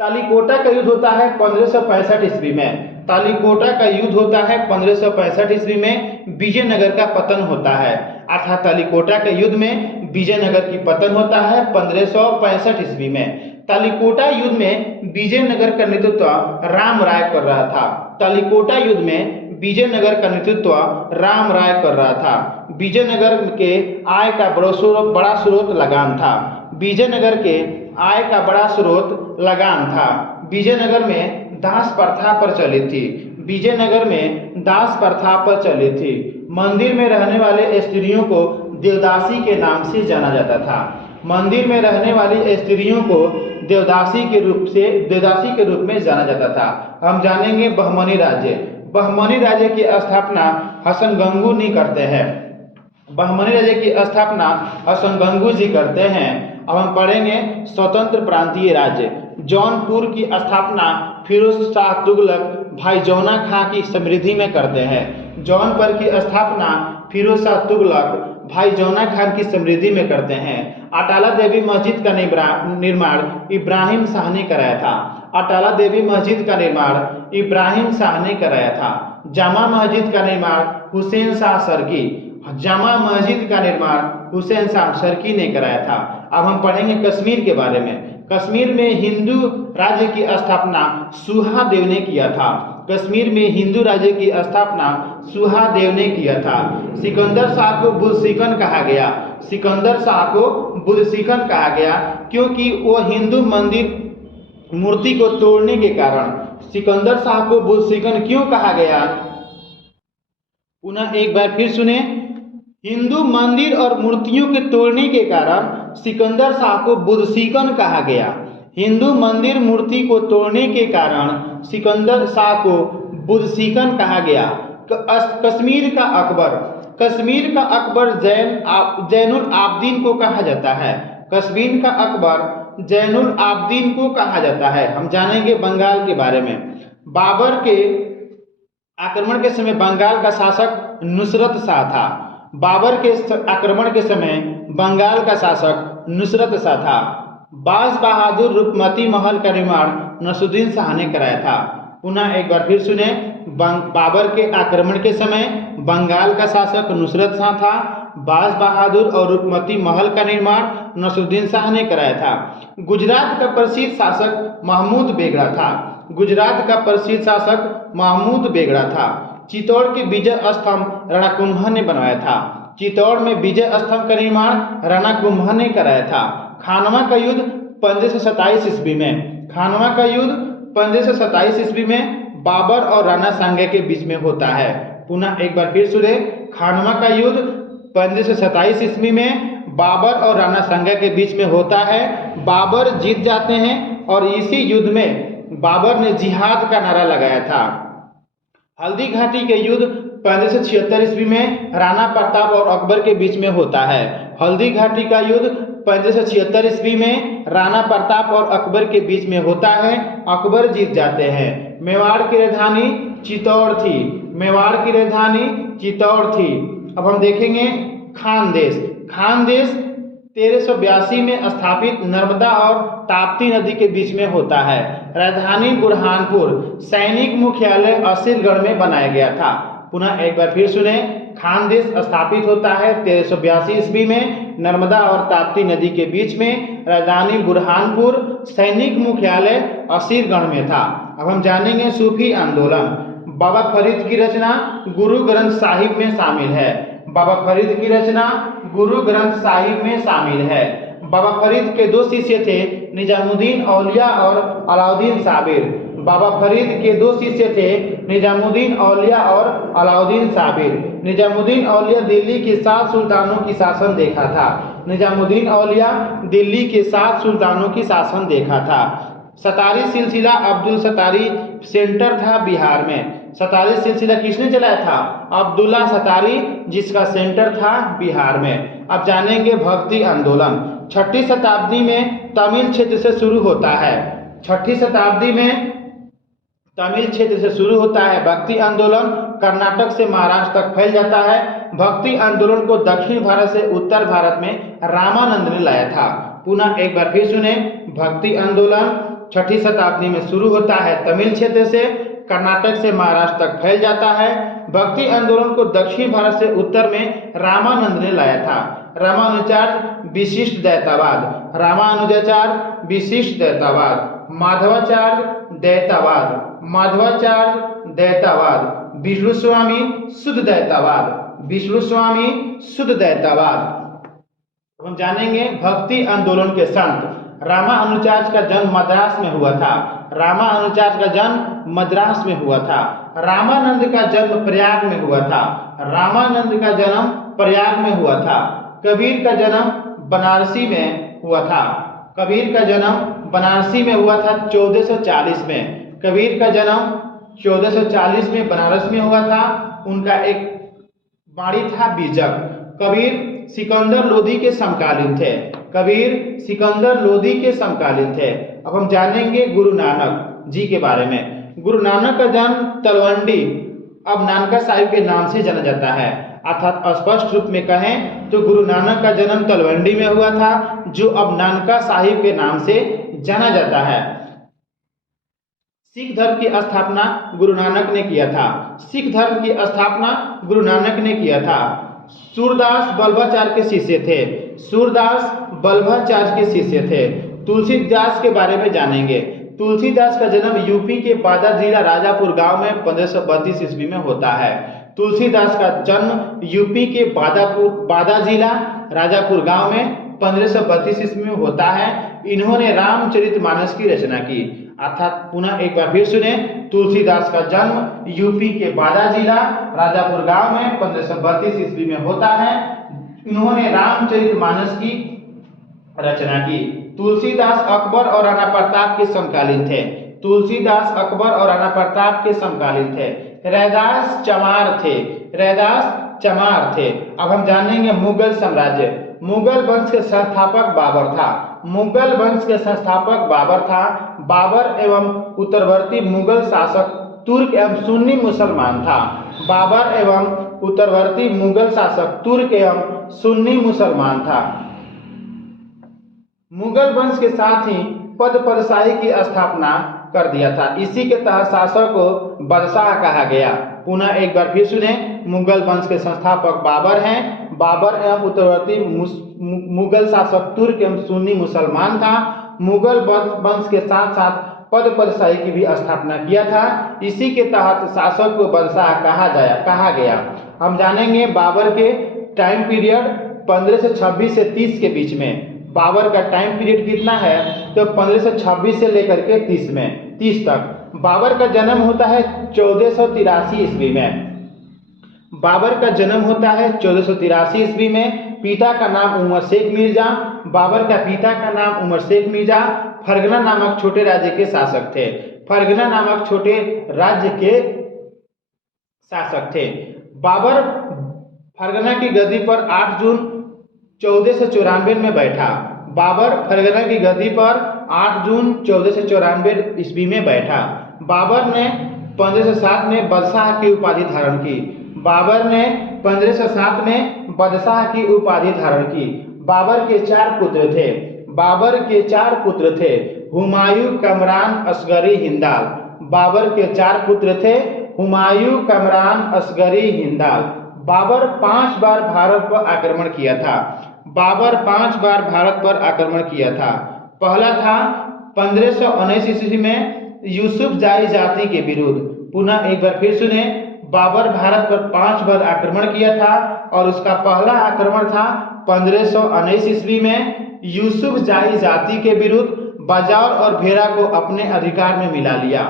तालिकोटा का युद्ध होता है 1565 ईस्वी में। तालिकोटा का युद्ध होता है 1565 ईस्वी में। विजयनगर का पतन होता है। अर्थात तालिकोटा के युद्ध में विजयनगर की पतन होता है 1565 ईस्वी में। तालिकोटा युद्ध में विजयनगर का नेतृत्व राम राय कर रहा था। तालिकोटा युद्ध में विजयनगर का नेतृत्व राम राय कर रहा था। विजयनगर के आय का बड़ा स्रोत लगान था। विजयनगर के आय का बड़ा स्रोत लगान था। विजयनगर में दास प्रथा प्रचलित थी। विजयनगर में दास प्रथा प्रचलित थी। मंदिर में रहने वाले स्त्रियों को देवदासी के नाम से जाना जाता था। मंदिर में रहने वाली स्त्रियों को देवदासी के रूप में जाना जाता था। हम जानेंगे बहमनी राज्य। बहमनी राज्य की स्थापना हसन गंगू जी करते हैं। बहमनी राज्य की स्थापना हसन गंगू जी करते हैं। अब हम पढ़ेंगे स्वतंत्र प्रांतीय राज्य। जौनपुर की स्थापना फिरोज शाह तुगलक भाई जौना खां की समृद्धि में करते हैं। जौनपुर की स्थापना फिरोज शाह तुगलक भाई जौना खान की समृद्धि में करते हैं। अटाला देवी मस्जिद का निर्माण इब्राहिम शाह ने कराया था। अटाला देवी मस्जिद का निर्माण इब्राहिम शाह ने कराया था। जामा मस्जिद का निर्माण हुसैन शाह सरकी, जामा मस्जिद का निर्माण हुसैन शाह सरकी ने कराया था। अब हम पढ़ेंगे कश्मीर के बारे में। कश्मीर में हिंदू राज्य की स्थापना सुहादेव ने किया था। कश्मीर में हिंदू राज्य की स्थापना सुहादेव ने किया था। सिकंदर शाह को बुज़-शिकन कहा गया। सिकंदर शाह को बुज़-शिकन कहा गया क्योंकि वो हिंदू मंदिर मूर्ति को तोड़ने के कारण। सिकंदर शाह को बुज़-शिकन क्यों कहा गया? पुनः एक बार फिर सुने। हिंदू मंदिर और मूर्तियों के तोड़ने के कारण सिकंदर शाह को बुज़-शिकन कहा गया। हिंदू मंदिर मूर्ति को तोड़ने के कारण सिकंदर शाह को बुज़-शिकन कहा गया। कश्मीर का अकबर, कश्मीर का अकबर जैनुल आबदीन को कहा जाता है। कश्मीर का अकबर जैनुल आबदीन को कहा जाता है। हम जानेंगे बंगाल के बारे में। बाबर के आक्रमण के समय बंगाल का शासक नुसरत शाह था। बाबर के आक्रमण के समय बंगाल का शासक नुसरत शाह था। बाज बहादुर रूपमती महल का निर्माण नसरुद्दीन शाह ने कराया था। पुनः एक बार फिर सुने। बाबर के आक्रमण के समय बंगाल का शासक नुसरत शाह था। बाज बहादुर और रूपमती महल का निर्माण नसरुद्दीन शाह ने कराया था। गुजरात का प्रसिद्ध शासक महमूद बेगड़ा था। गुजरात का प्रसिद्ध शासक महमूद बेगड़ा था। चित्तौड़ के विजय स्तंभ राणा कुंभा ने बनवाया था। चित्तौड़ में विजय स्तंभ का निर्माण राणा कुंभा ने कराया था। खानवा का युद्ध 1527 ईस्वी में, खानवा का युद्ध 1527 ईस्वी में बाबर और राणा सांगा के बीच में होता है। पुनः एक बार फिर सुने। खानवा का युद्ध 1527 ईस्वी में बाबर और राणा सांगा के बीच में होता है। बाबर जीत जाते हैं और इसी युद्ध में बाबर ने जिहाद का नारा लगाया था। हल्दी घाटी के युद्ध 1576 ईस्वी में राणा प्रताप और अकबर के बीच में होता है। हल्दी घाटी का युद्ध 1576 ईस्वी में राणा प्रताप और अकबर के बीच में होता है। अकबर जीत जाते हैं। मेवाड़ की राजधानी चित्तौड़ थी। मेवाड़ की राजधानी चित्तौड़ थी। अब हम देखेंगे खानदेश। खानदेश 1382 में स्थापित नर्मदा और ताप्ती नदी के बीच में होता है। राजधानी बुरहानपुर। सैनिक मुख्यालय असीरगढ़ में बनाया गया था। पुनः एक बार फिर सुने। खानदेश स्थापित होता है 1382 ईस्वी में नर्मदा और ताप्ती नदी के बीच में। राजधानी बुरहानपुर, सैनिक मुख्यालय असीरगढ़ में था। अब हम जानेंगे सूफी आंदोलन। बाबा फरीद की रचना गुरु ग्रंथ साहिब में शामिल है। बाबा फरीद की रचना गुरु ग्रंथ साहिब में शामिल है। बाबा फरीद के दो शिष्य थे, निजामुद्दीन औलिया और अलाउद्दीन साबिर। बाबा फरीद के दो शिष्य थे, निजामुद्दीन औलिया और अलाउद्दीन साबिर। निजामुद्दीन औलिया दिल्ली के 7 सुल्तानों की शासन देखा था। निजामुद्दीन औलिया दिल्ली के 7 सुल्तानों की शासन देखा था। सतारी सिलसिला अब्दुल सतारी सेंटर था बिहार में। सतारी सिलसिला किसने चलाया था? अब्दुल्ला सतारी, जिसका सेंटर था बिहार में। अब जानेंगे भक्ति आंदोलन। 6ठी शताब्दी में तमिल क्षेत्र से शुरू होता है। 6ठी शताब्दी में तमिल क्षेत्र से शुरू होता है भक्ति आंदोलन। कर्नाटक से महाराष्ट्र तक फैल जाता है। भक्ति आंदोलन को दक्षिण भारत से उत्तर भारत में रामानंद ने लाया था। पुनः एक बार फिर सुने। भक्ति आंदोलन 6ठी शताब्दी में शुरू होता है तमिल क्षेत्र से, कर्नाटक से महाराष्ट्र तक फैल जाता है। भक्ति आंदोलन को दक्षिण भारत से उत्तर में रामानंद ने लाया था। रामानुजाचार्य विशिष्ट द्वैतवाद। रामानुजाचार्य विशिष्ट द्वैतवाद। माधवाचार्य द्वैतवाद। माधवाचार्य द्वैतवाद। विष्णु स्वामी शुद्ध द्वैतवाद। विष्णु स्वामी शुद्ध द्वैतवाद। हम जानेंगे भक्ति आंदोलन के संत। रामानुजाचार्य का जन्म मद्रास में हुआ था। रामानुजाचार्य का जन्म मद्रास में हुआ था। रामानंद का जन्म प्रयाग में हुआ था। रामानंद का जन्म प्रयाग में हुआ था। कबीर का जन्म बनारसी में हुआ था। कबीर का जन्म बनारसी में हुआ था 1440 में। कबीर का जन्म 1440 में बनारस में हुआ था। उनका एक बाड़ी था बीजक। कबीर सिकंदर लोदी के समकालीन थे। कबीर सिकंदर लोदी के समकालीन थे। अब हम जानेंगे गुरु नानक जी के बारे में। गुरु नानक का जन्म तलवंडी, अब नानका साहिब के नाम से जाना जाता है। अर्थात स्पष्ट रूप में कहें तो गुरु नानक का जन्म तलवंडी में हुआ था, जो अब नानका साहिब के नाम से जाना जाता है। सिख धर्म की स्थापना गुरु नानक ने किया था। सिख धर्म की स्थापना गुरु नानक ने किया था। सूरदास बल्लभाचार्य के शिष्य थे। सूरदास बल्लभाचार्य के शिष्य थे। तुलसीदास के बारे में जानेंगे। तुलसीदास का जन्म यूपी के बादा जिला राजापुर गांव में 1532 ईस्वी में होता है। तुलसीदास का जन्म यूपी के बादा जिला राजापुर गांव में 1532 ईस्वी में होता है। इन्होंने रामचरितमानस की रचना की। अर्थात पुनः एक बार फिर सुने, तुलसीदास का जन्म यूपी के बादा जिला राजापुर गांव में 1532 ईस्वी में होता है। इन्होंने रामचरितमानस की रचना की। तुलसीदास अकबर और राणा प्रताप के समकालीन थे। तुलसीदास अकबर और राणा प्रताप के समकालीन थे। रैदास चमार थे। रैदास चमार थे। अब हम जानेंगे मुगल साम्राज्य। मुगल वंश के संस्थापक बाबर था। मुगल वंश के संस्थापक बाबर था। बाबर एवं उत्तरवर्ती मुगल शासक तुर्क एवं सुन्नी मुसलमान था। बाबर एवं उत्तरवर्ती मुगल शासक तुर्क एवं सुन्नी मुसलमान था। मुगल वंश के साथ ही पदशाही की स्थापना कर दिया था। इसी के तहत शासक को बादशाह कहा गया। पुनः एक बार फिर सुने, मुगल वंश के संस्थापक बाबर हैं। बाबर एवं उत्तरवर्ती मुगल शासक तुर्क एवं सुन्नी मुसलमान था। मुगल वंश के साथ साथ पदशाही की भी स्थापना किया था। इसी के तहत शासक को बादशाह कहा गया। हम जानेंगे बाबर के टाइम पीरियड 1526 से 30 के बीच में। बाबर का टाइम पीरियड कितना है? तो 1526 से लेकर के 30 तक। बाबर का जन्म होता है 1483 ईस्वी में। बाबर का जन्म होता है 1483 ईस्वी में। पिता का नाम उमर शेख मिर्जा। बाबर का पिता का नाम उमर शेख मिर्जा फरगना नामक छोटे राज्य के शासक थे। फरगना नामक छोटे राज्य के शासक थे। बाबर फरगना की गद्दी पर 8 जून 1494 में बैठा। बाबर फरगना की गद्दी पर 8 जून 1494 ईस्वी में बैठा। बाबर ने 1507 में बादशाह की उपाधि धारण की। बाबर ने 1507 में बादशाह की उपाधि धारण की। बाबर के 4 पुत्र थे। बाबर के 4 पुत्र थे। हुमायूं, कमरान, असगरी, हिंदाल। बाबर के 4 पुत्र थे। हुमायूं, कमरान, असगरी, हिंदाल। बाबर 5 बार भारत पर आक्रमण किया था। बाबर 5 बार भारत पर आक्रमण किया था। पहला था 1519 ईस्वी में यूसुफ जाई जाति के विरुद्ध। पुनः एक बार फिर सुने, बाबर भारत पर 5 बार आक्रमण किया था और उसका पहला आक्रमण था 1519 ईस्वी में यूसुफ जाई जाति के विरुद्ध। बाजार और भेड़ा को अपने अधिकार में मिला लिया।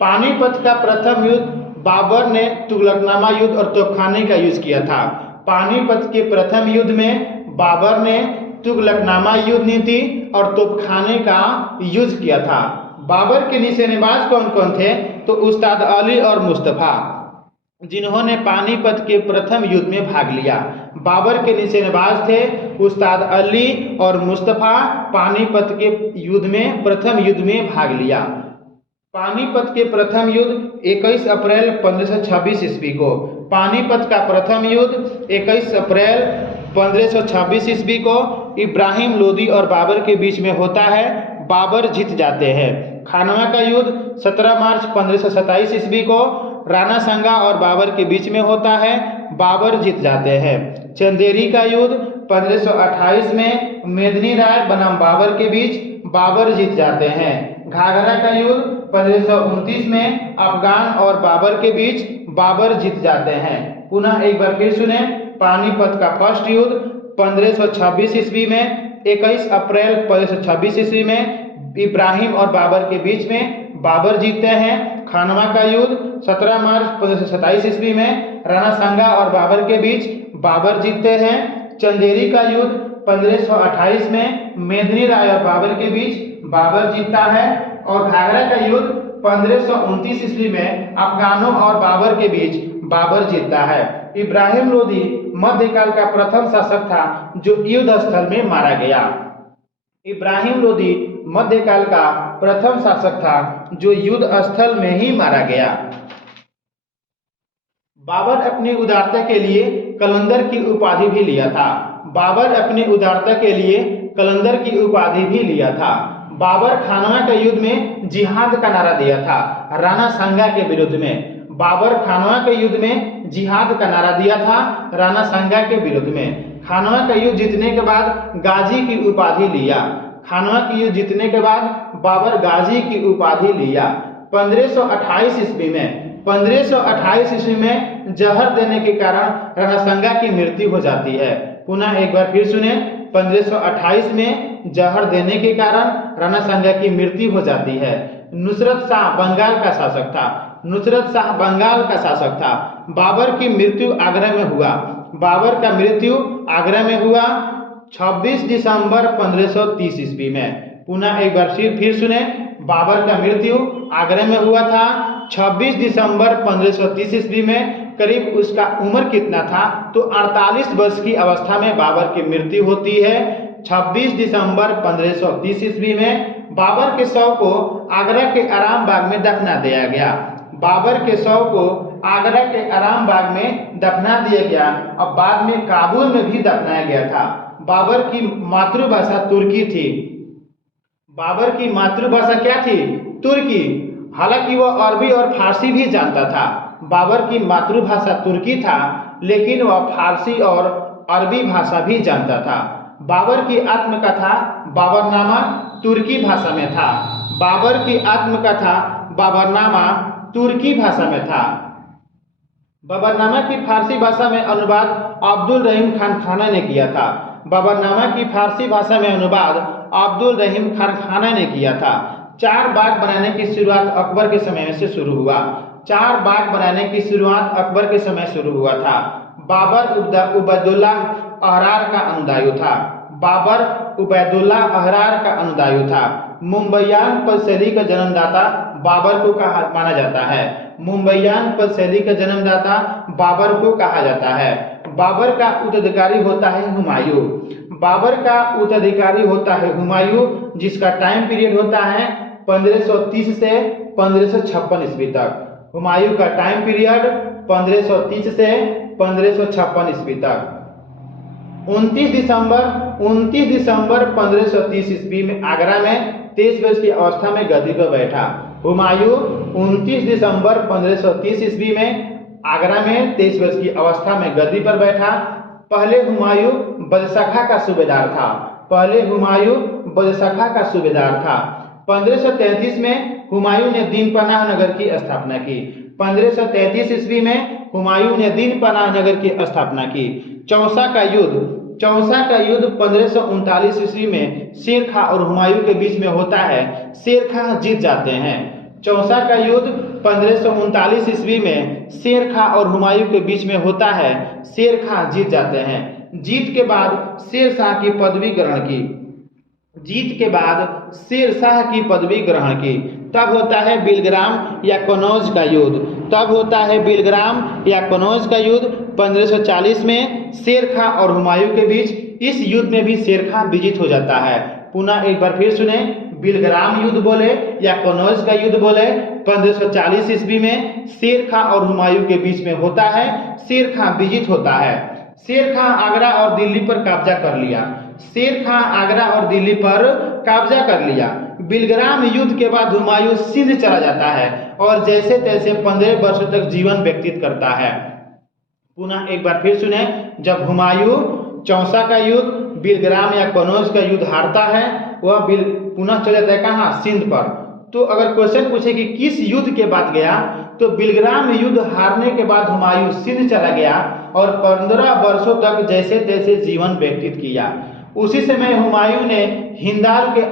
पानीपत का प्रथम युद्ध बाबर ने तुगलकनामा युद्ध और तोपखाने का यूज किया था। पानीपत के प्रथम युद्ध में बाबर ने तुगलकनामा युद्ध नीति और तोपखाने का यूज किया था। बाबर के निशानेबाज कौन कौन थे? तो उस्ताद अली और मुस्तफा, जिन्होंने पानीपत के प्रथम युद्ध में भाग लिया। बाबर के निशानेबाज थे उस्ताद अली और मुस्तफा। पानीपत के युद्ध में प्रथम युद्ध में भाग लिया। पानीपत के प्रथम युद्ध 21 अप्रैल 1526 ईस्वी को। पानीपत का प्रथम युद्ध 21 अप्रैल 1526 ईस्वी को इब्राहिम लोदी और बाबर के बीच में होता है। बाबर जीत जाते हैं। खानवा का युद्ध 17 मार्च 1527 ईस्वी को राणा संगा और बाबर के बीच में होता है। बाबर जीत जाते हैं। चंदेरी का युद्ध 1528 में मेदिनी राय बनाम बाबर के बीच। बाबर जीत जाते हैं। घाघरा का युद्ध 1529 में अफगान और बाबर के बीच। बाबर जीत जाते हैं। पुनः एक बार फिर सुने, पानीपत का फर्स्ट युद्ध 1526 ईस्वी में 21 अप्रैल 1526 ईस्वी में इब्राहिम और बाबर के बीच में। बाबर जीतते हैं। खानवा का युद्ध 17 मार्च 1527 ईस्वी में राणा सांगा और बाबर के बीच। बाबर जीतते हैं। चंदेरी का युद्ध 1528 में मेदिनी राय और बाबर के बीच। बाबर जीतता है। और घाघरा का युद्ध 1529 ईस्वी में अफगानों और बाबर के बीच। बाबर जीतता है। इब्राहिम लोदी मध्यकाल का प्रथम शासक था जो युद्ध स्थल में मारा गया। इब्राहिम लोदी मध्यकाल का प्रथम शासक था जो युद्ध स्थल में ही मारा गया। बाबर अपनी उदारता के लिए कलंदर की उपाधि भी लिया था। बाबर अपनी उदारता के लिए कलंदर की उपाधि भी लिया था। बाबर खानवा के युद्ध में जिहाद का नारा दिया था राणा सांगा के विरुद्ध में। बाबर खानवा के युद्ध में जिहाद का नारा दिया था राणा सांगा के विरुद्ध में। खानवा का युद्ध जीतने के बाद गाजी की उपाधि लिया। खानवा की युद्ध जीतने के बाद बाबर गाजी की उपाधि लिया। 1528 ईस्वी में जहर देने के कारण राणा सांगा की मृत्यु हो जाती है। पुनः एक बार फिर सुने, 1528 में जहर देने के कारण राणा सांगा की मृत्यु हो जाती है। नुसरत शाह बंगाल का शासक था। नुसरत शाह बंगाल का शासक था। बाबर की मृत्यु आगरा में हुआ। बाबर का मृत्यु आगरा में हुआ 26 दिसंबर 1530 ईस्वी में। पुनः एक बार फिर सुने, बाबर का मृत्यु आगरा में हुआ था 26 दिसंबर 1530 ईस्वी में। करीब उसका उम्र कितना था? तो 48 वर्ष की अवस्था में बाबर की मृत्यु होती है 26 दिसंबर 1530 ईस्वी में। बाबर के शव को आगरा के आराम बाग में दफना दिया गया। बाबर के शव को आगरा के आराम बाग में दफना दिया गया और बाद में काबुल में भी दफनाया गया था। बाबर की मातृभाषा तुर्की थी। बाबर की मातृभाषा क्या थी? तुर्की। हालांकि वह अरबी और फारसी भी जानता था। बाबर की मातृभाषा तुर्की था, लेकिन वह फारसी और अरबी भाषा भी जानता था। बाबर की आत्मकथा बाबरनामा तुर्की भाषा में था। बाबर की आत्मकथा बाबरनामा तुर्की भाषा में था। बाबरनामा की फारसी भाषा में अनुवाद अब्दुल रहीम खान खाना ने किया था। बाबरनामा की फारसी भाषा में अनुवाद अब्दुल रहीम खान खाना ने किया था। 4 बाग बनाने की शुरुआत अकबर के समय से शुरू हुआ। 4 बाग बनाने की शुरुआत अकबर के समय शुरू हुआ था। बाबर उबैदुल्लाह अहरार का अनुदायु था। बाबर उबैदुल्लाह अहरार का अनुदायु था। मुंबईयान पद शैली का जन्मदाता बाबर को माना जाता है। मुंबईयान पद शैली का जन्मदाता बाबर को कहा जाता है। बाबर का उत्तराधिकारी होता है हुमायूं। बाबर का उत्तराधिकारी होता है हुमायूं, जिसका टाइम पीरियड होता है 1530 से 1556 ईस्वी तक। हुमायूं का टाइम पीरियड 1530 से 1556 ईस्वी तक। 29 दिसंबर 1530 ईस्वी में आगरा में 23 वर्ष की अवस्था में गद्दी पर बैठा। हुमायूं 29 दिसंबर 1530 ईस्वी में आगरा में 23 वर्ष की अवस्था में गद्दी पर बैठा। पहले हुमायूं बदशखा का सूबेदार था। 1533 में हुमायूं ने दीन पनाह नगर की स्थापना की। 1533 ईस्वी में हुमायूं ने दीन पनाह नगर की स्थापना की। चौसा का युद्ध 1539 ईस्वी में शेर खां और हुमायूं के बीच में होता है। शेर खां जीत जाते हैं। चौसा का युद्ध 1539 ईस्वी में शेर खां और हुमायूं के बीच में होता है। शेर खां जीत जाते हैं। जीत के बाद शेर शाह की पदवी ग्रहण की। तब होता है बिलग्राम या कनौज का युद्ध। 1540 में शेर खां और हुमायूं के बीच। इस युद्ध में भी शेर खां विजित हो जाता है। पुनः एक बार फिर सुने, बिलग्राम युद्ध बोले या कनौज का युद्ध बोले, 1540 ईस्वी में शेर खां और हुमायूं के बीच में होता है। शेर खां विजित होता है। शेर खां आगरा और दिल्ली पर कब्जा कर लिया। बिलग्राम युद्ध के बाद हुमायूं सिंध चला जाता है और जैसे तैसे 15 वर्षों तक जीवन व्यतीत करता है। पुनः एक बार फिर सुने, जब हुमायूं चौसा का युद्ध, बिलग्राम या कनौज का युद्ध हारता है, वह पुनः चले जाता है कहाँ? सिंध पर। तो अगर क्वेश्चन पूछे कि किस युद्ध के बाद गया, तो बिलग्राम युद्ध हारने के बाद हुमायूं सिंध चला गया और 15 वर्षों तक जैसे तैसे जीवन व्यतीत किया। उसी समय हुमायूं ने हिंदाल के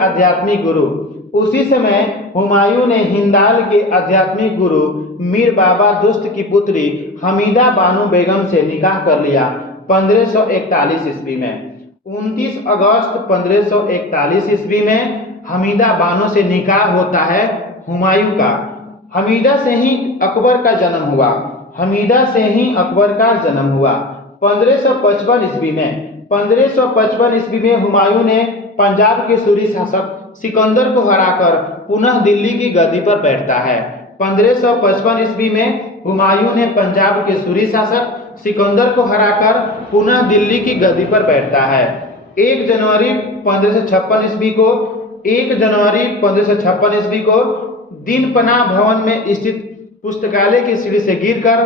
आध्यात्मिक गुरु मीर बाबा दुस्त की पुत्री हमीदा बानो बेगम से निकाह कर लिया 1541 ईस्वी में। 29 अगस्त 1541 ईस्वी में हमीदा बानो से निकाह होता है हुमायूं का। हमीदा से ही अकबर का जन्म हुआ। 1555 ईस्वी में हुमायूं ने पंजाब के सूरी शासक सिकंदर को हराकर पुनः दिल्ली की गद्दी पर बैठता है। 1555 ईस्वी में हुमायूं ने पंजाब के सूरी शासक सिकंदर को हराकर पुनः दिल्ली की गद्दी पर बैठता है। 1 जनवरी 1556 ईस्वी को 1 जनवरी 1556 ईस्वी को दीनपना भवन में स्थित पुस्तकालय की सीढ़ी से गिरकर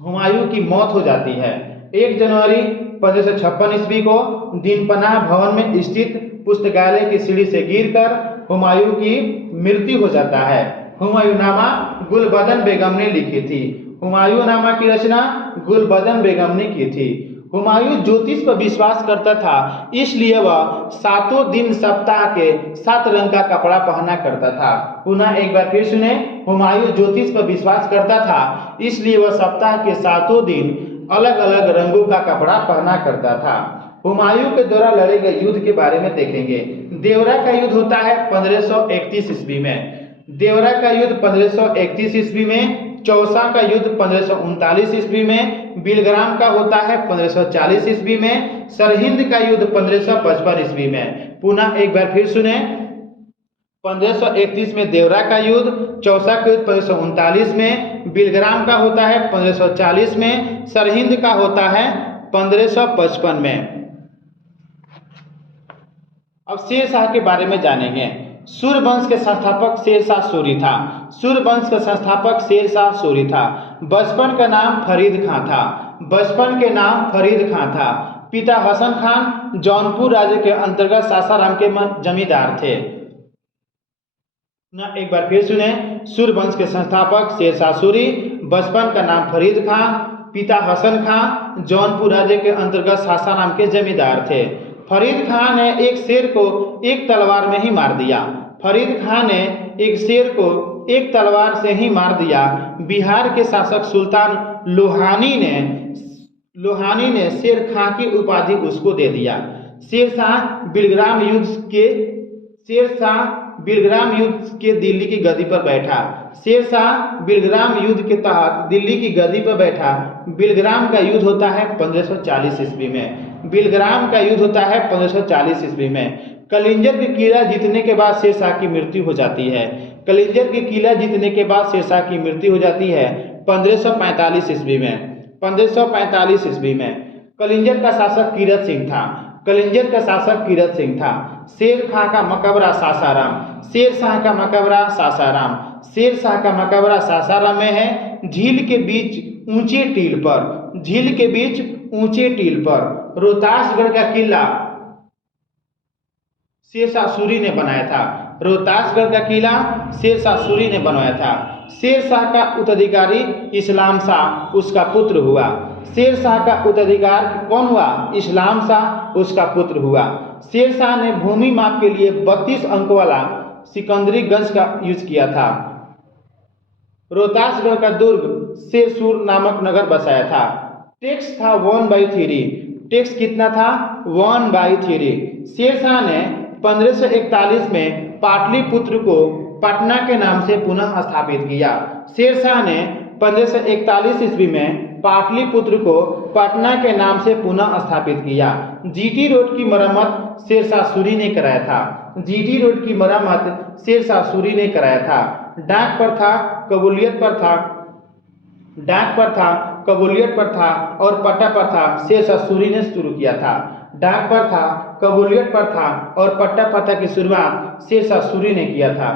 हुमायूं की मौत हो जाती है। 1 जनवरी 1556 ईस्वी को दीनपना भवन में स्थित पुस्तकालय की सीढ़ी से गिरकर हुमायूं की मृत्यु हो जाता है। हुमायूंनामा गुलबदन बेगम ने लिखी थी। हुमायूंनामा की रचना गुलबदन बेगम ने की थी। हुमायूं ज्योतिष पर विश्वास करता था, इसलिए वह 7 दिन सप्ताह के 7 रंग का कपड़ा पहना करता था। पुनः एक बार फिर सुने, हुमायूं ज्योतिष पर विश्वास करता था, इसलिए वह सप्ताह के 7 दिन अलग अलग रंगों का कपड़ा पहना करता था। हुमायूं के द्वारा लड़े गए युद्ध के बारे में देखेंगे। देवरा का युद्ध होता है 1531 ईस्वी में। देवरा का युद्ध 1531 ईस्वी में। चौसा का युद्ध 1539 ईस्वी में। बिलग्राम का होता है 1540 ईस्वी में। सरहिंद का युद्ध 1555 ईस्वी में। पुनः एक बार फिर सुने, 1531 में देवरा का युद्ध, चौसा का युद्ध 1539 में, बिलग्राम का होता है 1540 में, सरहिंद का होता है 1555 में। अब शेरशाह के बारे में जानेंगे। सूर्यवंश के संस्थापक शेरशाह सूरी था। सूर्यवंश का संस्थापक शेरशाह सूरी था। बचपन का नाम फरीद खां था। बचपन के नाम फरीद खां था। पिता हसन खान जौनपुर राज्य के अंतर्गत सासाराम के जमींदार थे। ना एक बार फिर सुने, सूर्यवंश के संस्थापक शेरशाह सूरी, बचपन का नाम फरीद खां, पिता हसन खां जौनपुर राज्य के अंतर्गत सासाराम के जमींदार थे। फरीद खां ने एक शेर को एक तलवार में ही मार दिया। फरीद खां ने एक शेर को एक तलवार से ही मार दिया। बिहार के शासक सुल्तान लोहानी ने शेर खां की उपाधि उसको दे दिया। शेरशाह बिलग्राम युद्ध के दिल्ली की गद्दी पर बैठा। शेरशाह बिलग्राम युद्ध के तहत दिल्ली की गद्दी पर बैठा। बिलग्राम का युद्ध होता है 1540 ईस्वी में। बिलग्राम का युद्ध होता है 1540 ईस्वी में। कलिंजर की किला जीतने के बाद शेरशाह की मृत्यु हो जाती है। कलिंजर की किला जीतने के बाद शेरशाह की मृत्यु हो जाती है 1545 ईस्वी में। 1545 ईस्वी में कलिंजर का शासक कीरत सिंह था। कलिंजर का शासक कीरत सिंह था। शेर खां का मकबरा सासाराम। शेरशाह का मकबरा सासाराम। शेरशाह का मकबरा सासाराम में है। झील के बीच ऊंचे टील पर। झील के बीच ऊंचे टील पर रोहतासगढ़ का किला शेरशाह सूरी ने बनाया था। रोहतासगढ़ का किला शेरशाह सूरी ने बनवाया था। शेरशाह का उत्तराधिकारी इस्लाम शाह उसका पुत्र हुआ। शेरशाह का उत्तराधिकारी कौन हुआ? इस्लाम शाह उसका पुत्र हुआ। शेरशाह ने भूमि माप के लिए 32 अंक वाला सिकंदरीगंज का यूज किया था। रोहतासगढ़ का दुर्ग शेरसूर नामक नगर बसाया था। टैक्स था 1/3। टैक्स कितना था? 1/3। शेरशाह ने 1541 में पाटलिपुत्र को पटना के नाम से पुनः स्थापित किया। शेरशाह ने 1541 ईस्वी में पाटलिपुत्र को पटना के नाम से पुनः स्थापित किया। जीटी रोड की मरम्मत शेरशाह सूरी ने कराया था। जीटी रोड की मरम्मत शेरशाह सूरी ने कराया था। डाक पर था, कबूलियत पर था। डाक पर था, कबूलियत पर था और पट्टा पर था, शेरशाह सूरी ने शुरू किया था। डाक पर था, कबूलियत पर था और पट्टा पर था की शुरुआत शेरशाह सूरी ने किया था।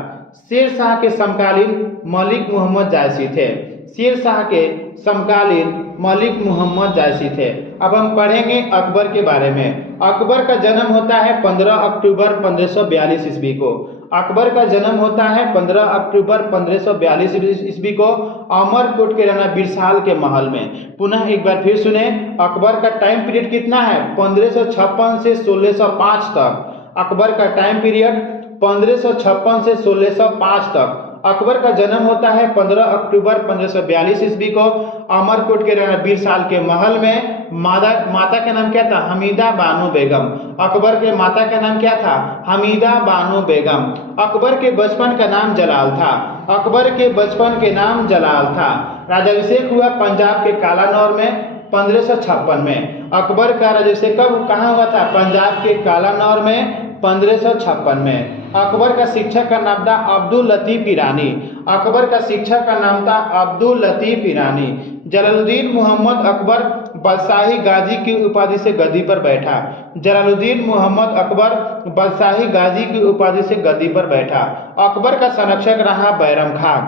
शेरशाह के समकालीन मलिक मोहम्मद जायसी थे। शेरशाह के समकालीन मलिक मोहम्मद जायसी थे। अब हम पढ़ेंगे अकबर के बारे में। अकबर का जन्म होता है 15 अक्टूबर 1542 ईस्वी को। अकबर का जन्म होता है 15 अक्टूबर 1542 ईस्वी को अमरकोट के राणा बिरसाल के महल में। पुनः एक बार फिर सुने, अकबर का टाइम पीरियड कितना है? 1556 से 1605 तक। अकबर का टाइम पीरियड 1556 से 1605 तक। अकबर का जन्म होता है 15 अक्टूबर 1542 ईस्वी को अमरकोट के राणा बिरसाल के महल में। माता का नाम क्या था? हमीदा बानो बेगम। अकबर के माता का नाम क्या था? हमीदा बानो बेगम। अकबर के बचपन का नाम जलाल था। अकबर के बचपन के नाम जलाल था। राज्याभिषेक हुआ पंजाब के कालानौर में 1556 में। अकबर का राज्याभिषेक कब कहाँ हुआ था? पंजाब के कालानौर में 1556 में। अकबर का शिक्षक का नाम था अब्दुल लतीफ ईरानी। अकबर का शिक्षक का नाम था अब्दुल लतीफ ईरानी। जलालुद्दीन मोहम्मद अकबर बादशाही गाजी की उपाधि से गद्दी पर बैठा। जलालुद्दीन मोहम्मद अकबर बादशाही गाजी की उपाधि से गद्दी पर बैठा। अकबर का संरक्षक रहा बैरम खां।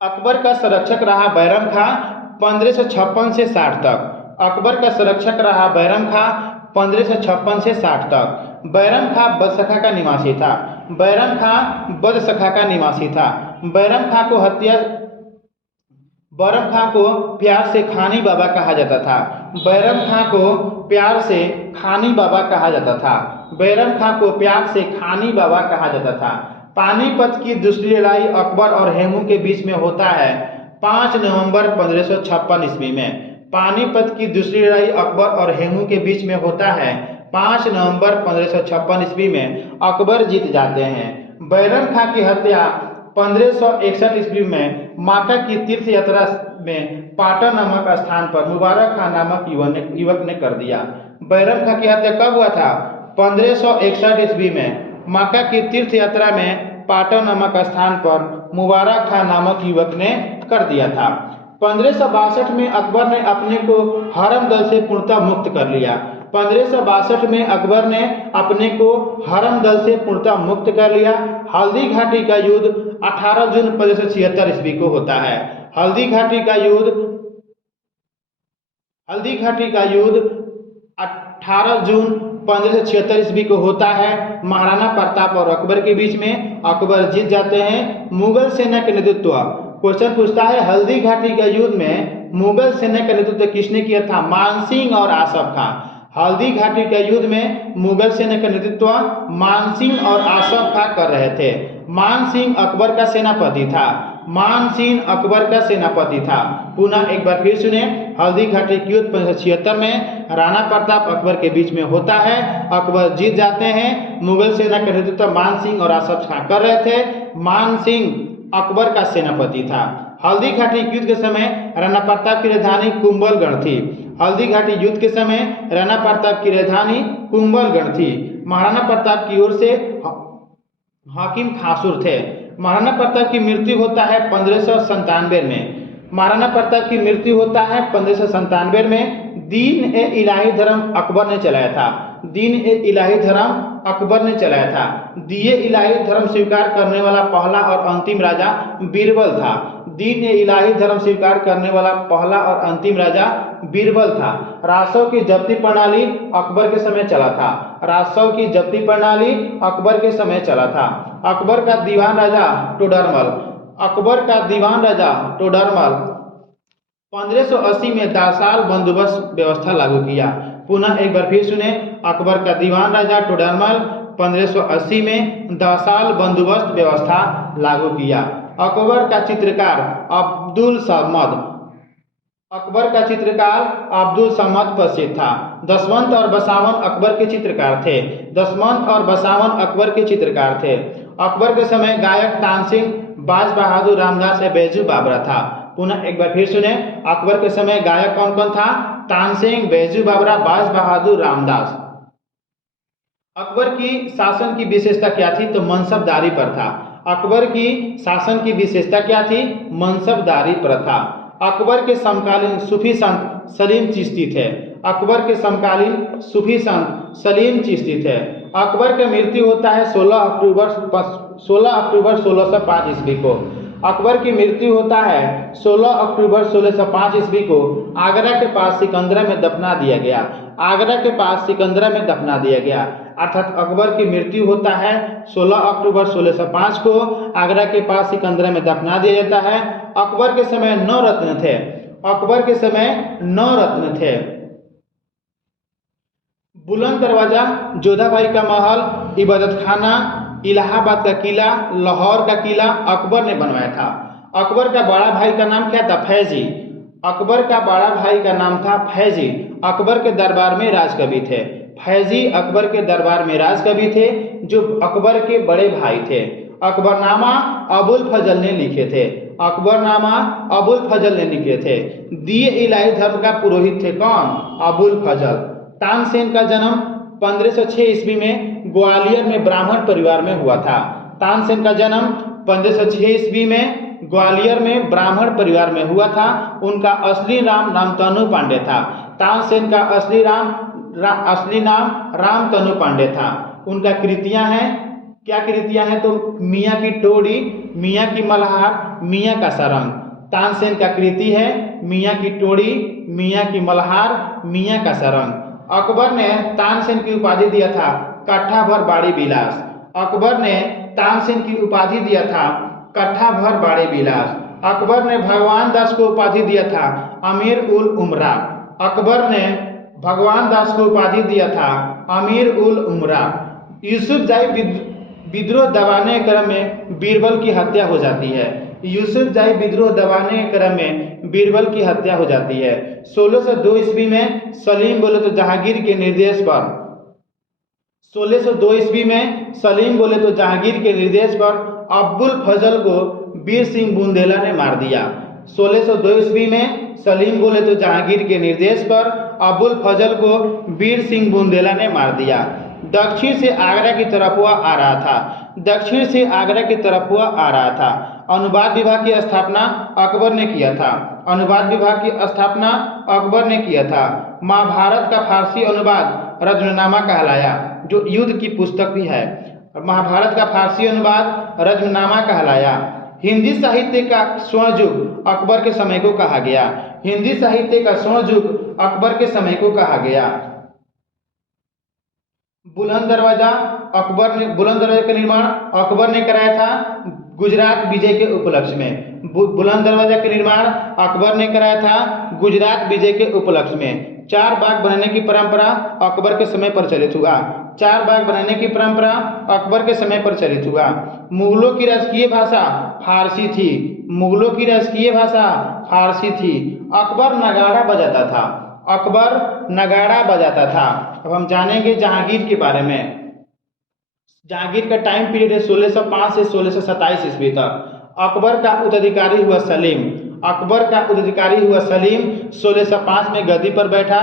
अकबर का संरक्षक रहा बैरम खां 1556 से 60 तक। अकबर का संरक्षक रहा बैरम खां 1556 से 60 तक। बैरम खां बदसखा का निवासी था। बैरम खां बदसखा का निवासी था। बैरम खां को बैरम खां को प्यार से खानी बाबा कहा जाता था। बैरम खां को प्यार से खानी बाबा कहा जाता था। बैरम खां को प्यार से खानी बाबा कहा जाता था। पानीपत की दूसरी लड़ाई अकबर और हेमू के बीच में होता है 5 नवंबर 1556 ईस्वी में। पानीपत की दूसरी लड़ाई अकबर और हेमू के बीच में होता है 5 नवंबर 1556 ईस्वी में। अकबर जीत जाते हैं। बैरम खां की हत्या 1561 ईस्वी में माता की तीर्थ यात्रा में पाटन नामक स्थान पर मुबारक खां नामक युवक ने कर दिया। बैरम खां की हत्या कब हुआ था? 1561 ईस्वी में माता की तीर्थ यात्रा में पाटन नामक स्थान पर मुबारक खां नामक युवक ने कर दिया था। 1562 में अकबर ने अपने को हरम दल से पूर्णतः मुक्त कर लिया। 1562 में अकबर ने अपने को हरम दल से पूर्णतः मुक्त कर लिया। हल्दी घाटी का युद्ध 18 जून 1576 ईस्वी को होता है। हल्दी घाटी का युद्ध 18 जून 1576 ईस्वी को होता है। महाराणा प्रताप और अकबर के बीच में। अकबर जीत जाते हैं। मुगल सेना के नेतृत्व, क्वेश्चन पूछता है हल्दी घाटी का युद्ध में मुगल सेना का नेतृत्व किसने किया था? मानसिंह और आसफ खां। हल्दी घाटी के युद्ध में मुगल सेना का नेतृत्व मानसिंह और आसफ खां कर रहे थे। मानसिंह अकबर का सेनापति था। मानसिंह अकबर का सेनापति था। पुनः एक बार फिर सुने, हल्दी घाटी के युद्ध 1576 में राणा प्रताप अकबर के बीच में होता है। अकबर जीत जाते हैं। मुगल सेना का नेतृत्व मानसिंह और आसफ खां कर रहे थे। मानसिंह अकबर का सेनापति था। हल्दी घाटी युद्ध के समय राणा प्रताप की राजधानी कुंभलगढ़ थी। हल्दी घाटी युद्ध के समय राणा प्रताप की राजधानी कुंभलगढ़ थी। महाराणा प्रताप की ओर से हाकिम खासुर थे। महाराणा प्रताप की मृत्यु होता है 1597 में। महाराणा प्रताप की मृत्यु होता है 1597 में। दीन ए इलाही धर्म अकबर ने चलाया था। दीन ए इलाही धर्म अकबर ने चलाया था। दिए इलाही धर्म स्वीकार करने वाला पहला और अंतिम राजा बीरबल था। दीन ए इलाही धर्म स्वीकार करने वाला पहला और अंतिम राजा बीरबल था। राजस्व की जब्ती प्रणाली अकबर के समय चला था। राजस्व की जब्ती प्रणाली अकबर के समय चला था। अकबर का दीवान राजा टोडरमल। अकबर का दीवान राजा टोडरमल 1580 में 10 साल बंदोबस्त व्यवस्था लागू किया। पुनः एक बार फिर सुने, अकबर का दीवान राजा टोडरमल 1580 में 10 साल बंदोबस्त व्यवस्था लागू किया। अकबर का चित्रकार अब्दुल समद। अकबर का चित्रकार अब्दुल समद प्रसिद्ध था। दसवंत और बसावन अकबर के चित्रकार थे। दसवंत और बसावन अकबर के चित्रकार थे। अकबर के समय गायक तानसेन, बाज बहादुर रामदास या बैजू बाबरा था। पुनः एक बार फिर सुने, अकबर के समय गायक कौन कौन था? तानसेन, बैजू बाबरा, बाज बहादुर रामदास। अकबर की शासन की विशेषता क्या थी? तो मनसबदारी प्रथा। अकबर की शासन की विशेषता क्या थी? मनसबदारी प्रथा। अकबर के समकालीन सूफी संत सलीम चिश्ती थे। अकबर के समकालीन सूफी संत सलीम चिश्ती थे। अकबर का मृत्यु होता है 16 अक्टूबर 1605 ईस्वी को। अकबर की मृत्यु होता है 16 अक्टूबर 1605 ईस्वी को। आगरा के पास सिकंदरा में दफना दिया गया। आगरा के पास सिकंदरा में दफना दिया गया। अर्थात अकबर की मृत्यु होता है 16 अक्टूबर 1605 को। आगरा के पास सिकंदरा में दफना दिया जाता है। अकबर के समय 9 रत्न थे। अकबर के समय 9 रत्न थे। बुलंद दरवाजा, जोधाबाई का महल, इबादत खाना, इलाहाबाद का किला, लाहौर का किला अकबर ने बनवाया था। अकबर का बड़ा भाई का नाम क्या था? फैजी। अकबर का बड़ा भाई का नाम था फैजी। अकबर के दरबार में राजकवि थे। फैजी अकबर के दरबार में राजकवि थे जो अकबर के बड़े भाई थे। अकबरनामा अबुल फजल ने लिखे थे। अकबरनामा अबुल फजल ने लिखे थे। दिए इलाही धर्म का पुरोहित थे कौन? अबुल फजल। तानसेन का जन्म 1506 ईस्वी में ग्वालियर में ब्राह्मण परिवार में हुआ था। तानसेन का जन्म 1506 ईस्वी में ग्वालियर में ब्राह्मण परिवार में हुआ था। उनका असली नाम तनु पांडे था। तानसेन का असली नाम असली नाम रामतनु पांडे था। उनका कृतियां हैं, क्या कृतियां हैं? तो मियाँ की टोड़ी, मियाँ की मल्हार, मियाँ का सरंग। तानसेन का कृति है मियाँ की टोड़ी, मियाँ की मल्हार, मियाँ का सरंग। अकबर ने तानसेन की उपाधि दिया था कट्ठा भर बाड़ी बिलास। अकबर ने तानसेन की उपाधि दिया था कट्ठा भर बाड़ी बिलास। अकबर ने भगवान दास को उपाधि दिया था अमीर उल उमरा। अकबर ने भगवान दास को उपाधि दिया था अमीर उल उमरा। यूसुफजाई विद्रोह दबाने के क्रम में बीरबल की हत्या हो जाती है। यूसुफजाई विद्रोह दबाने के क्रम में बीरबल की हत्या हो जाती है। 1602 ईस्वी में सलीम बोले तो जहांगीर के निर्देश पर 1602 ईस्वी में सलीम बोले तो जहांगीर के निर्देश पर अब्बुल फजल को वीर सिंह बुंदेला ने मार दिया। 1602 ईस्वी में सलीम बोले तो जहांगीर के निर्देश पर अब्बुल फजल को वीर सिंह बुंदेला ने मार दिया। दक्षिण से आगरा की तरफ वह आ रहा था। दक्षिण से आगरा की तरफ वह आ रहा था। अनुवाद विभाग की स्थापना अकबर ने किया था। अनुवाद विभाग की स्थापना अकबर ने किया था। महाभारत का फारसी अनुवाद रज्मनामा कहलाया, जो युद्ध की पुस्तक भी है। महाभारत का फारसी अनुवाद रज्मनामा कहलाया। हिंदी साहित्य का स्वर्ण युग अकबर के समय को कहा गया। हिंदी साहित्य का स्वर्ण युग अकबर के समय को कहा गया। बुलंद दरवाजा का निर्माण अकबर ने कराया था गुजरात विजय के उपलक्ष्य में। बुलंद दरवाजा का निर्माण अकबर ने कराया था गुजरात विजय के उपलक्ष्य में। चार बाग बनाने की परंपरा अकबर के समय प्रचलित हुआ। चार बाग बनाने की परंपरा अकबर के समय प्रचलित हुआ। मुगलों की राजकीय भाषा फारसी थी। मुगलों की राजकीय भाषा फारसी थी। अकबर नगाड़ा बजाता था। अकबर नगाड़ा बजाता था। अब हम जानेंगे जहांगीर के बारे में। जहांगीर का टाइम पीरियड है 1605 से 1627 ईस्वी तक। अकबर का उत्तराधिकारी हुआ सलीम। अकबर का उत्तराधिकारी हुआ सलीम 1605 में गद्दी पर बैठा।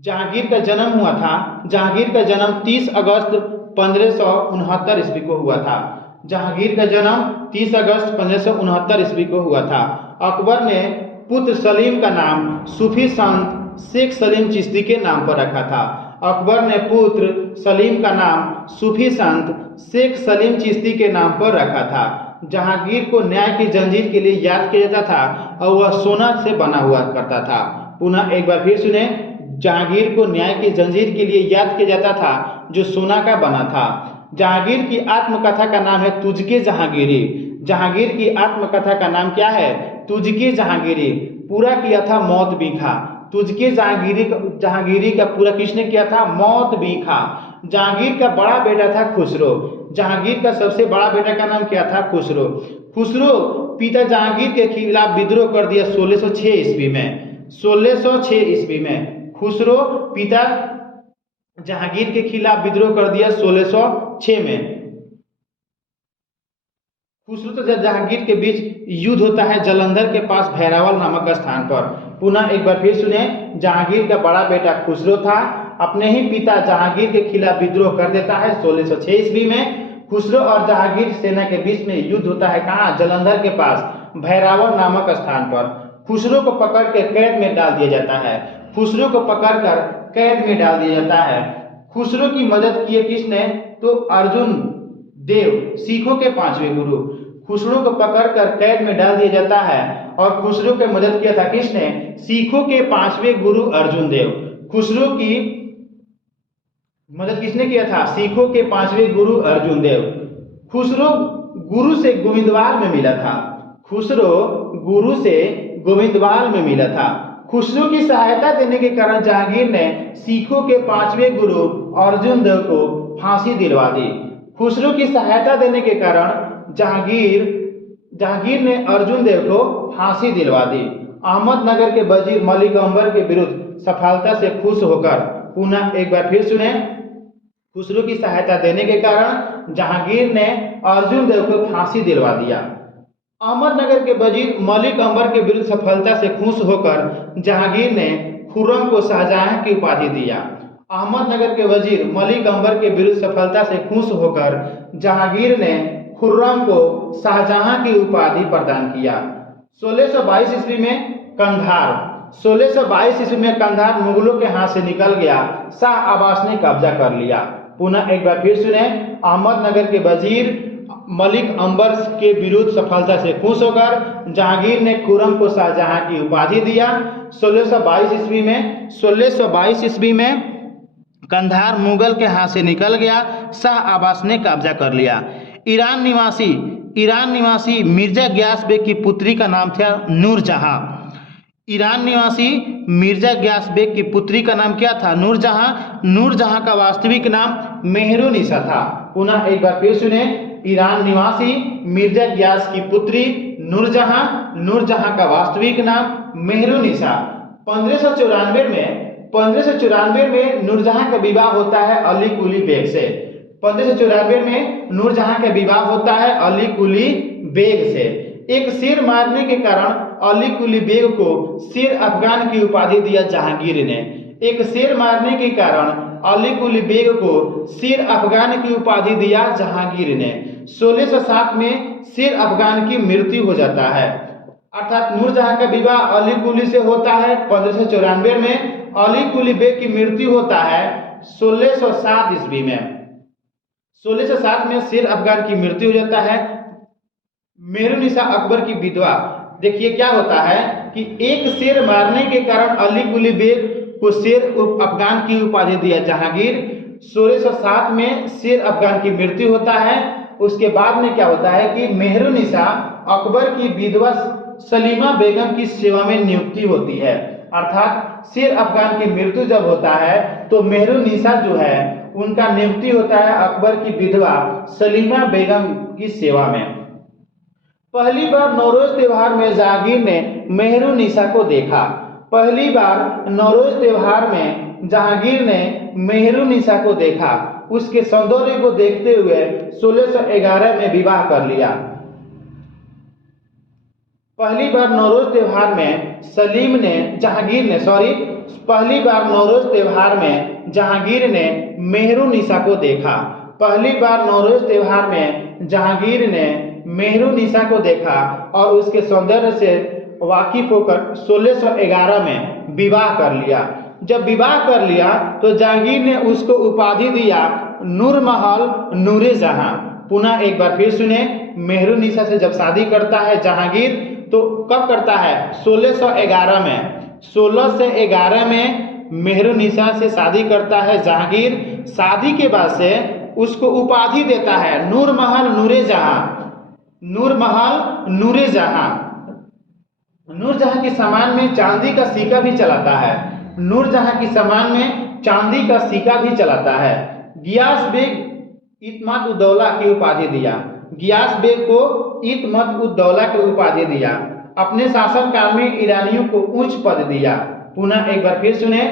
जहांगीर का जन्म हुआ था। जहांगीर का जन्म 30 अगस्त 1569 ईस्वी को हुआ था। जहांगीर का जन्म 30 अगस्त 1569 ईस्वी को हुआ था। अकबर ने पुत्र सलीम का नाम सूफी संत शेख सलीम चिश्ती के नाम पर रखा था। अकबर ने पुत्र सलीम का नाम सूफी संत शेख सलीम चिश्ती के नाम पर रखा था। जहांगीर को न्याय की जंजीर के लिए याद किया जाता था और वह सोना से बना हुआ करता था। पुनः एक बार फिर सुने, जहांगीर को न्याय की जंजीर के लिए याद किया जाता था जो सोना का बना था। जहांगीर की आत्मकथा का नाम है तुझके जहांगीरी। जहांगीर की आत्मकथा का नाम क्या है? तुझके जहांगीरी। पूरा किया था मौत बीखा। तुझके जहांगीरी का पूरा किसने किया था? मौत बीखा। जहांगीर का बड़ा बेटा था खुसरो। जहांगीर का सबसे बड़ा बेटा का नाम क्या था? खुसरो। खुसरो पिता जहांगीर के खिलाफ विद्रोह कर दिया 1606 ईस्वी में। 1606 ईस्वी में खुसरो पिता जहांगीर के खिलाफ विद्रोह कर दिया 1606 में। खुसरो तो जहांगीर के बीच युद्ध होता है जलंधर के पास भैरावल नामक स्थान पर। पुनः एक बार फिर सुने, जहांगीर का बड़ा बेटा खुसरो था, अपने ही पिता जहांगीर के खिलाफ विद्रोह कर देता है 1606 ईस्वी में। खुसरो और जहांगीर सेना के बीच में युद्ध होता है कहाँ? जलंधर के पास भैरावल नामक स्थान पर। खुसरो को पकड़ के कैद में डाल दिया जाता है। खुसरो को पकड़कर कैद में डाल दिया जाता है। खुसरो की मदद की किसने? तो अर्जुन देव, सिखों के 5वें गुरु। खुसरो को पकड़कर कैद में डाल दिया जाता है और खुसरो की मदद किया था किसने? सिखों के 5वें गुरु अर्जुन देव। खुसरो की मदद किसने किया था? सिखों के 5वें गुरु अर्जुन देव। खुसरो गुरु से गोविंदवाल में मिला था। खुसरो गुरु से गोविंदवाल में मिला था। खुसरो की सहायता देने के कारण जहांगीर ने सिखों के 5वें गुरु अर्जुन देव को फांसी दिलवा दी। खुसरो की सहायता देने के कारण जहांगीर ने अर्जुन देव को फांसी दिलवा दी। अहमदनगर के वजीर मलिक अंबर के विरुद्ध सफलता से खुश होकर, पुनः एक बार फिर सुने, खुसरो की सहायता देने के कारण जहांगीर ने अर्जुन देव को फांसी दिलवा दिया। अहमदनगर के वजीर मलिक अंबर के विरुद्ध सफलता से खुश होकर जहांगीर ने खुर्रम को शाहजहां की उपाधि दिया। अहमदनगर के वजीर मलिक अंबर के विरुद्ध सफलता से खुश होकर जहांगीर ने खुर्रम को शाहजहां की उपाधि प्रदान किया। 1622 ईस्वी में कंधार, 1622 ईस्वी में कंधार मुगलों के हाथ से निकल गया, शाह अब्बास ने कब्जा कर लिया। पुनः एक बार फिर सुने, अहमदनगर के वजीर मलिक अंबर के विरुद्ध सफलता से खुश होकर जहांगीर ने खुर्रम को शाहजहां की उपाधि दिया। 1622 ईस्वी में कंधार मुगल के हाथ से निकल गया, शाह अब्बास ने कब्जा कर लिया। ईरान निवासी मिर्जा गियास बेग की पुत्री का नाम था नूरजहां। ईरान निवासी मिर्जा गियास बेग की पुत्री का नाम क्या था? नूरजहां। नूरजहां का वास्तविक नाम मेहरुनिसा था। पुनः एक बार फिर सुने, ईरान निवासी मिर्जा गियास की पुत्री नूरजहां, नूरजहां का वास्तविक नाम मेहरुनिसा। 1594 में नूरजहां का विवाह होता है अली कुली बेग से। 1594 में नूरजहां का विवाह होता है अली कुली बेग से। एक शेर मारने के कारण अली कुली बेग को शेर अफगान की उपाधि दिया जहांगीर ने। एक शेर मारने के कारण अली कुली बेग को शेर अफगान की उपाधि दिया जहांगीर ने। 1607 में शेर अफगान की मृत्यु हो जाता है, अर्थात नूरजहां का विवाह अली कुली से होता है 1594 में। अली कुली बेग की मृत्यु होता है 1607 ईस्वी में। 1607 में शेर अफगान की मृत्यु हो जाता है। मेहरुनिसा अकबर की विधवा। देखिए क्या होता है कि एक शेर मारने के कारण अली कुली बेग को शेर अफगान की उपाधि दिया जहांगीर। 1607 में शेर अफगान की मृत्यु होता है। उसके बाद में क्या होता है कि मेहरुनिसा अकबर की विधवा सलीमा बेगम की सेवा में नियुक्ति होती है, अर्थात शेर अफगान की मृत्यु जब होता है तो मेहरुनिसा जो है उनका नियुक्ति होता है अकबर की विधवा सलीमा बेगम की सेवा में। पहली बार नौरोज त्योहार में जहांगीर ने मेहरुनिसा को देखा। पहली बार नौरोज त्योहार में जहांगीर ने मेहरुनिसा को देखा। उसके सौंदर्य को देखते हुए 1611 में विवाह कर लिया। पहली बार नौरोज त्योहार में जहांगीर ने मेहरुनिसा को देखा। पहली बार नौरोज त्योहार में जहांगीर ने मेहरुनिसा को देखा और उसके सौंदर्य से वाकिफ होकर 1611 में विवाह कर लिया। जब विवाह कर लिया तो जहांगीर ने उसको उपाधि दिया नूरमहल नूरे जहां। पुनः एक बार फिर सुने, मेहरुनिसा से जब शादी करता है जहांगीर तो कब करता है? 1611 में। 1611 में मेहरुनिसा से शादी करता है जहांगीर। शादी के बाद से उसको उपाधि देता है नूरमहल नूरे जहां। नूरमहल नूरे जहां। नूरजहां के सामान में चांदी का सिक्का भी चलाता है। नूरजहां के सामान में चांदी का सिक्का भी चलाता है। गियास बेग इत्माद उद्दौला की उपाधि दिया। गियास बेग को इत्मत उद्दौला की उपाधि दिया। अपने शासन काल में ईरानियों को उच्च पद दिया। पुनः एक बार फिर सुने,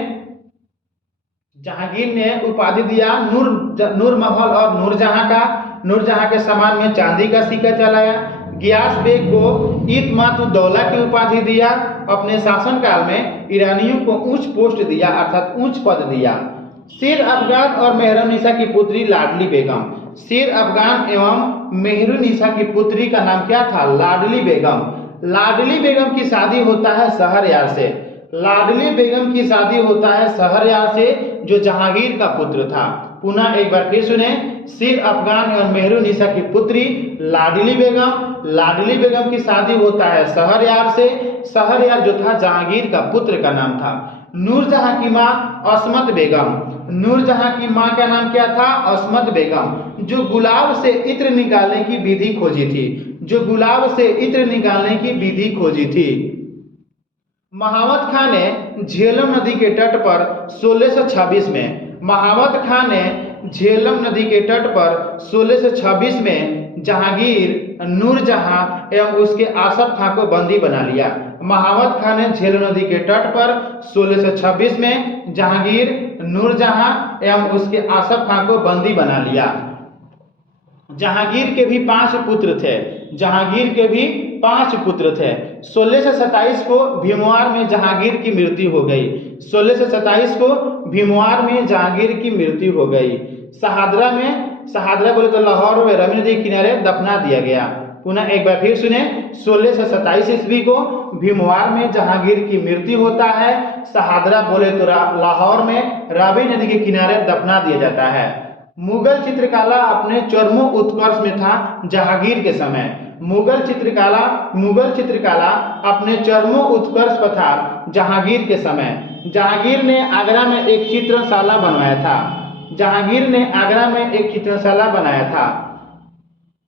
जहांगीर ने उपाधि दिया नूरमहल और नूरजहां का। नूरजहां के सामान में चांदी का सिक्का चलाया। गियास बेग को इत्मत उद्दौला की उपाधि दिया। अपने शासन काल में ईरानियों को उच्च पोस्ट दिया, अर्थात उच्च पद दिया। शेर अफगान और मेहरुनिसा की पुत्री लाडली बेगम। शेर अफगान एवं मेहरुनिसा की पुत्री का नाम क्या था? लाडली बेगम। लाडली बेगम की शादी होता है शहरयार से। लाडली बेगम की शादी होता है शहरयार से, जो जहांगीर का पुत्र था। पुनः एक बार फिर सुने, शेर अफगान और मेहरुनिसा की पुत्री लाडली बेगम। लाडली बेगम की शादी होता है शहरयार से। शहरयार जो था जहांगीर का पुत्र का नाम था। नूरजहां की मां अस्मत बेगम। नूरजहां की मां का नाम क्या था? अस्मत बेगम, जो गुलाब से इत्र निकालने की विधि खोजी थी। जो गुलाब से इत्र निकालने की विधि खोजी थी। महावत खां ने झेलम नदी के तट पर 1626 में महावत खां ने झेलम नदी के तट पर 1626 में जहांगीर, नूरजहां एवं उसके आसफ खां को बंदी बना लिया। महावत खां ने झेलम नदी के तट पर 1626 में जहांगीर, नूरजहां एवं उसके आसफ खां को बंदी बना लिया। जहांगीर के भी 5 पुत्र थे। जहांगीर के भी 5 पुत्र थे। 1627 को भीमवार में जहांगीर की मृत्यु हो गई। 1627 को भीमवार में जहांगीर की मृत्यु हो गई। शहादरा बोले तो लाहौर में रवि नदी किनारे दफना दिया गया। पुनः एक बार फिर सुने, 1627 ईस्वी को भीमवार में जहांगीर की मृत्यु होता है। शहादरा बोले तो लाहौर में रावी नदी के किनारे दफना दिया जाता है। मुगल चित्रकला अपने चरमोत्कर्ष में था जहांगीर के समय। मुगल चित्रकला अपने चरमोत्कर्ष पर था जहांगीर के समय। जहांगीर ने आगरा में एक चित्रशाला बनाया था।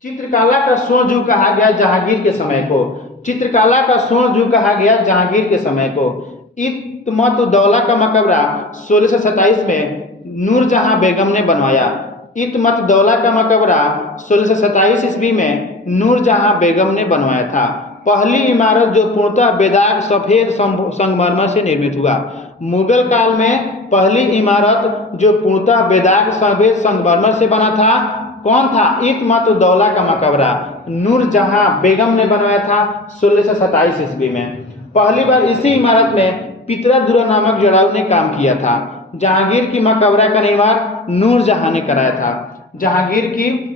चित्रकला का स्वर्ण युग कहा गया जहांगीर के समय को। चित्रकला का स्वर्ण युग कहा गया जहांगीर के समय को। इत्मत-उद-दौला का मकबरा 1627 में नूरजहां बेगम ने बनवाया। इत्मत-उद-दौला का मकबरा 1627 ईस्वी में नूरजहां बेगम ने बनवाया था। पहली इमारत जो पूर्णतः बेदाग सफेद संगमरमर से निर्मित हुआ। मुगल काल में पहली इमारत जो पूर्णतः बेदाग सफेद संगमरमर से बना था, कौन था? इत्मत-उद-दौला का मकबरा नूरजहां बेगम ने बनवाया था 1627 ईस्वी में। पहली बार इसी इमारत में पितरा-दुर्रा नामक जड़ाऊ ने काम किया था। जहांगीर की मकबरा का निर्माण नूरजहां ने कराया था। जहांगीर की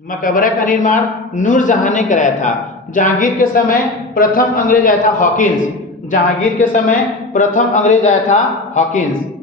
मकबरा का निर्माण नूरजहां ने कराया था। जहांगीर के समय प्रथम अंग्रेज आया था हॉकिंस। जहांगीर के समय प्रथम अंग्रेज आया था Hawkins.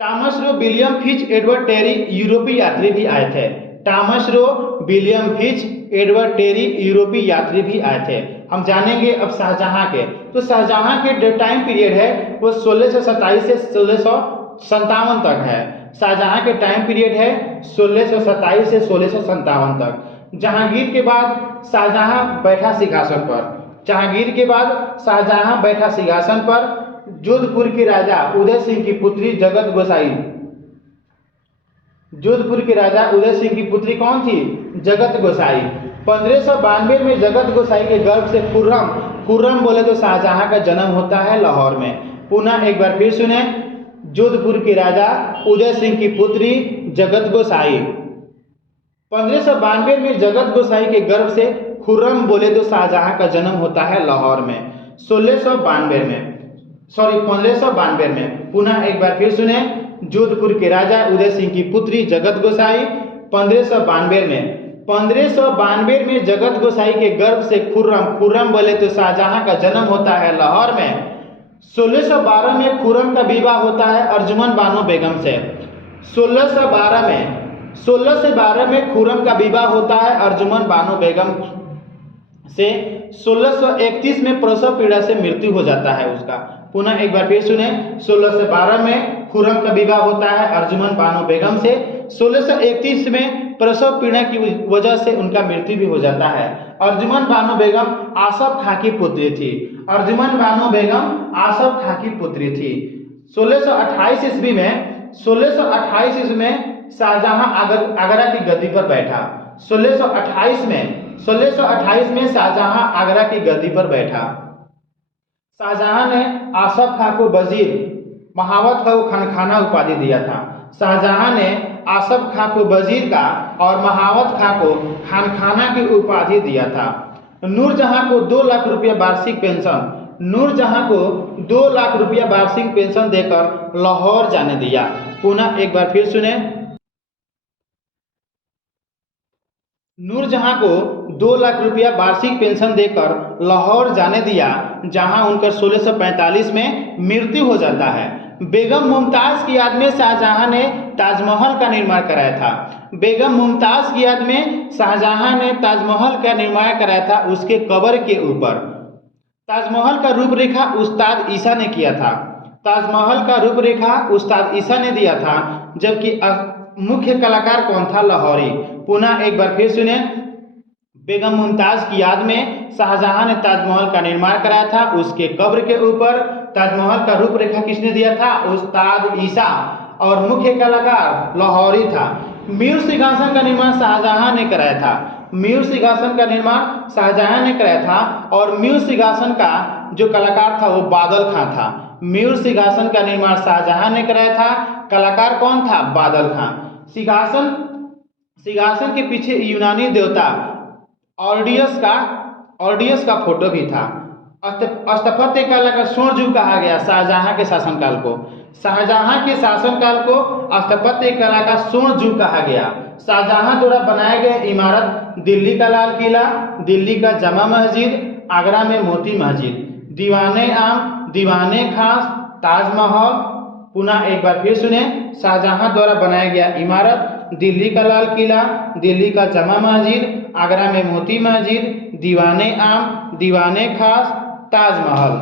Thomas Roe, William Finch, Edward Terry यूरोपीय यात्री भी आए थे। Thomas Roe, William Finch, Edward Terry यूरोपीय यात्री भी आए थे। हम जानेंगे अब शाहजहां के। तो शाहजहां के जो टाइम पीरियड है वो 1627 से 1657 तक है। शाहजहां के टाइम पीरियड है 1627 से 1657 तक। जहांगीर के बाद शाहजहां बैठा सिंहासन पर। जहांगीर के बाद शाहजहां बैठा सिंहासन पर। जोधपुर के राजा उदय सिंह की पुत्री जगत गोसाई। जोधपुर के राजा उदय सिंह की पुत्री कौन थी? जगत गोसाई। 1592 में जगत गोसाई के गर्भ से खुर्रम बोले तो शाहजहां का जन्म होता है लाहौर में। पुनः एक बार फिर सुने, जोधपुर के राजा उदय सिंह की पुत्री जगत गोसाई। 1592 में जगत गोसाई के गर्भ से खुर्रम बोले तो शाहजहां का जन्म होता है लाहौर में। 1592 में। पुनः एक बार फिर सुने, जोधपुर के राजा उदय सिंह की पुत्री जगत गोसाई 1592 में जगत गोसाई के गर्भ से खुर्रम बोले तो शाहजहां का जन्म होता है लाहौर में। 1612 में खुर्रम का विवाह होता है अर्जुमन बानो बेगम से। 1612 में खुर्रम का विवाह होता है अर्जुमन बानो बेगम से। 1631 में प्रसव पीड़ा से मृत्यु हो जाता है उसका। पुनः एक बार फिर सुने, 1612 में खुर्रम का विवाह होता है अर्जुमन बानो बेगम से। 1631 में प्रसव पीड़ा की वजह से उनका मृत्यु भी हो जाता है। अर्जुमन बानो बेगम आसफ खां की पुत्री थी। अर्जुमन बानो बेगम आसफ खां की पुत्री थी। 1628 ईस्वी में शाहजहां आगरा की गद्दी पर बैठा। 1628 में शाहजहां आगरा की गद्दी पर बैठा। शाहजहां ने आसफ खां को वजीर, महावत खां को खानखाना उपाधि दिया था। शाहजहां ने आसफ खां को वजीर का और महावत खां को खानखाना की उपाधि दिया था। नूरजहां को 2 लाख रुपया वार्षिक पेंशन देकर लाहौर जाने दिया। पुनः एक बार फिर सुने, नूरजहां को 2 लाख रुपया वार्षिक पेंशन देकर लाहौर जाने दिया, जहां उनका 1645 में मृत्यु हो जाता है। बेगम मुमताज की याद में शाहजहां ने ताजमहल का निर्माण कराया था। बेगम मुमताज की याद में शाहजहां ने ताजमहल का निर्माण कराया था उसके कब्र के ऊपर। ताजमहल का रूपरेखा उस्ताद ईसा ने किया था। ताजमहल का रूपरेखा उस्ताद ईसा ने दिया था, जबकि मुख्य कलाकार कौन था? लाहौरी। पुनः एक बार फिर सुने, बेगम मुमताज की याद में शाहजहां ने ताजमहल का निर्माण कराया था उसके कब्र के ऊपर। ताजमहल का रूपरेखा किसने दिया था? उस्ताद ईसा। और मुख्य कलाकार लाहौरी था। मीर सिंहासन का निर्माण शाहजहां ने कराया था। मीर सिंहासन का निर्माण शाहजहां ने कराया था और मीर सिंहासन का जो कलाकार था वो बादल खां था। मीर सिंहासन का निर्माण शाहजहां ने कराया था, कलाकार कौन था? बादल खां। सिंहासन के पीछे यूनानी देवता ऑर्डियस का फोटो भी था। स्थापत्य कला का स्वर्ण युग कहा गया शाहजहां के शासनकाल को। शाहजहां के शासनकाल को स्थापत्य कला का स्वर्ण युग कहा गया। शाहजहां द्वारा बनाया गया इमारत दिल्ली का लाल किला, दिल्ली का जमा मस्जिद, आगरा में मोती मस्जिद, दीवाने आम, दीवाने खास, ताजमहल। पुनः एक बार फिर सुने, शाहजहां द्वारा बनाया गया इमारत दिल्ली का लाल किला, दिल्ली का जमा मस्जिद, आगरा में मोती मस्जिद, दीवाने आम, दीवाने खास, ताजमहल।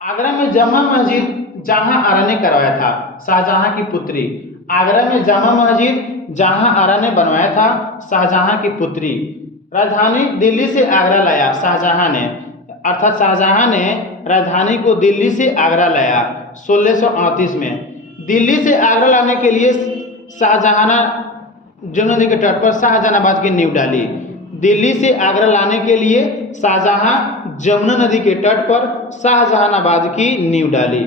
आगरा में जमा मस्जिद जहां आरा ने करवाया था, शाहजहां की पुत्री। आगरा में जमा मस्जिद जहां आरा ने बनवाया था, शाहजहां की पुत्री। राजधानी दिल्ली से आगरा लाया शाहजहां ने, अर्थात शाहजहां ने राजधानी को दिल्ली से आगरा लाया 1638 में। दिल्ली से आगरा लाने के लिए शाहजहां जमुना नदी के तट पर शाहजहानाबाद की नींव डाली। दिल्ली से आगरा लाने के लिए शाहजहां जमुना नदी के तट पर शाहजहानाबाद की नींव डाली।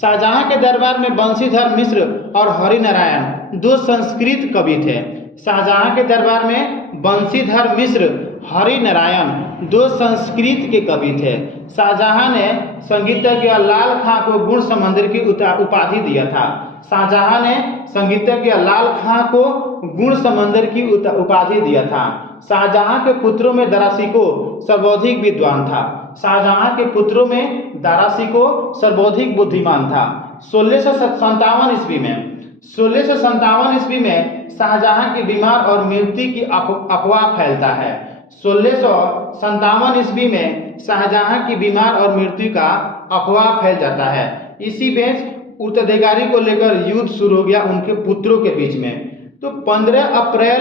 शाहजहां के दरबार में बंशीधर मिश्र और हरिनारायण दो संस्कृत कवि थे। शाहजहां के दरबार में बंशीधर मिश्र, हरिनारायण दो संस्कृत के कवि थे। शाहजहां ने संगीतज्ञ लाल खां को गुण समंदर की उपाधि दिया था। शाहजहां ने संगीतज्ञ लाल खां को गुण समंदर की उपाधि दिया था। शाहजहां के पुत्रों में दारा शिकोह सर्वाधिक विद्वान था। शाहजहां के पुत्रों में दारा शिकोह सर्वाधिक बुद्धिमान था। 1657 ईस्वी में शाहजहां की बीमार और मृत्यु की अफवाह फैलता है। 1657 ईस्वी में शाहजहां की बीमार और मृत्यु का अफवाह फैल जाता है। इसी बीच उत्तराधिकारी को लेकर युद्ध शुरू हो गया उनके पुत्रों के बीच में। तो 15 अप्रैल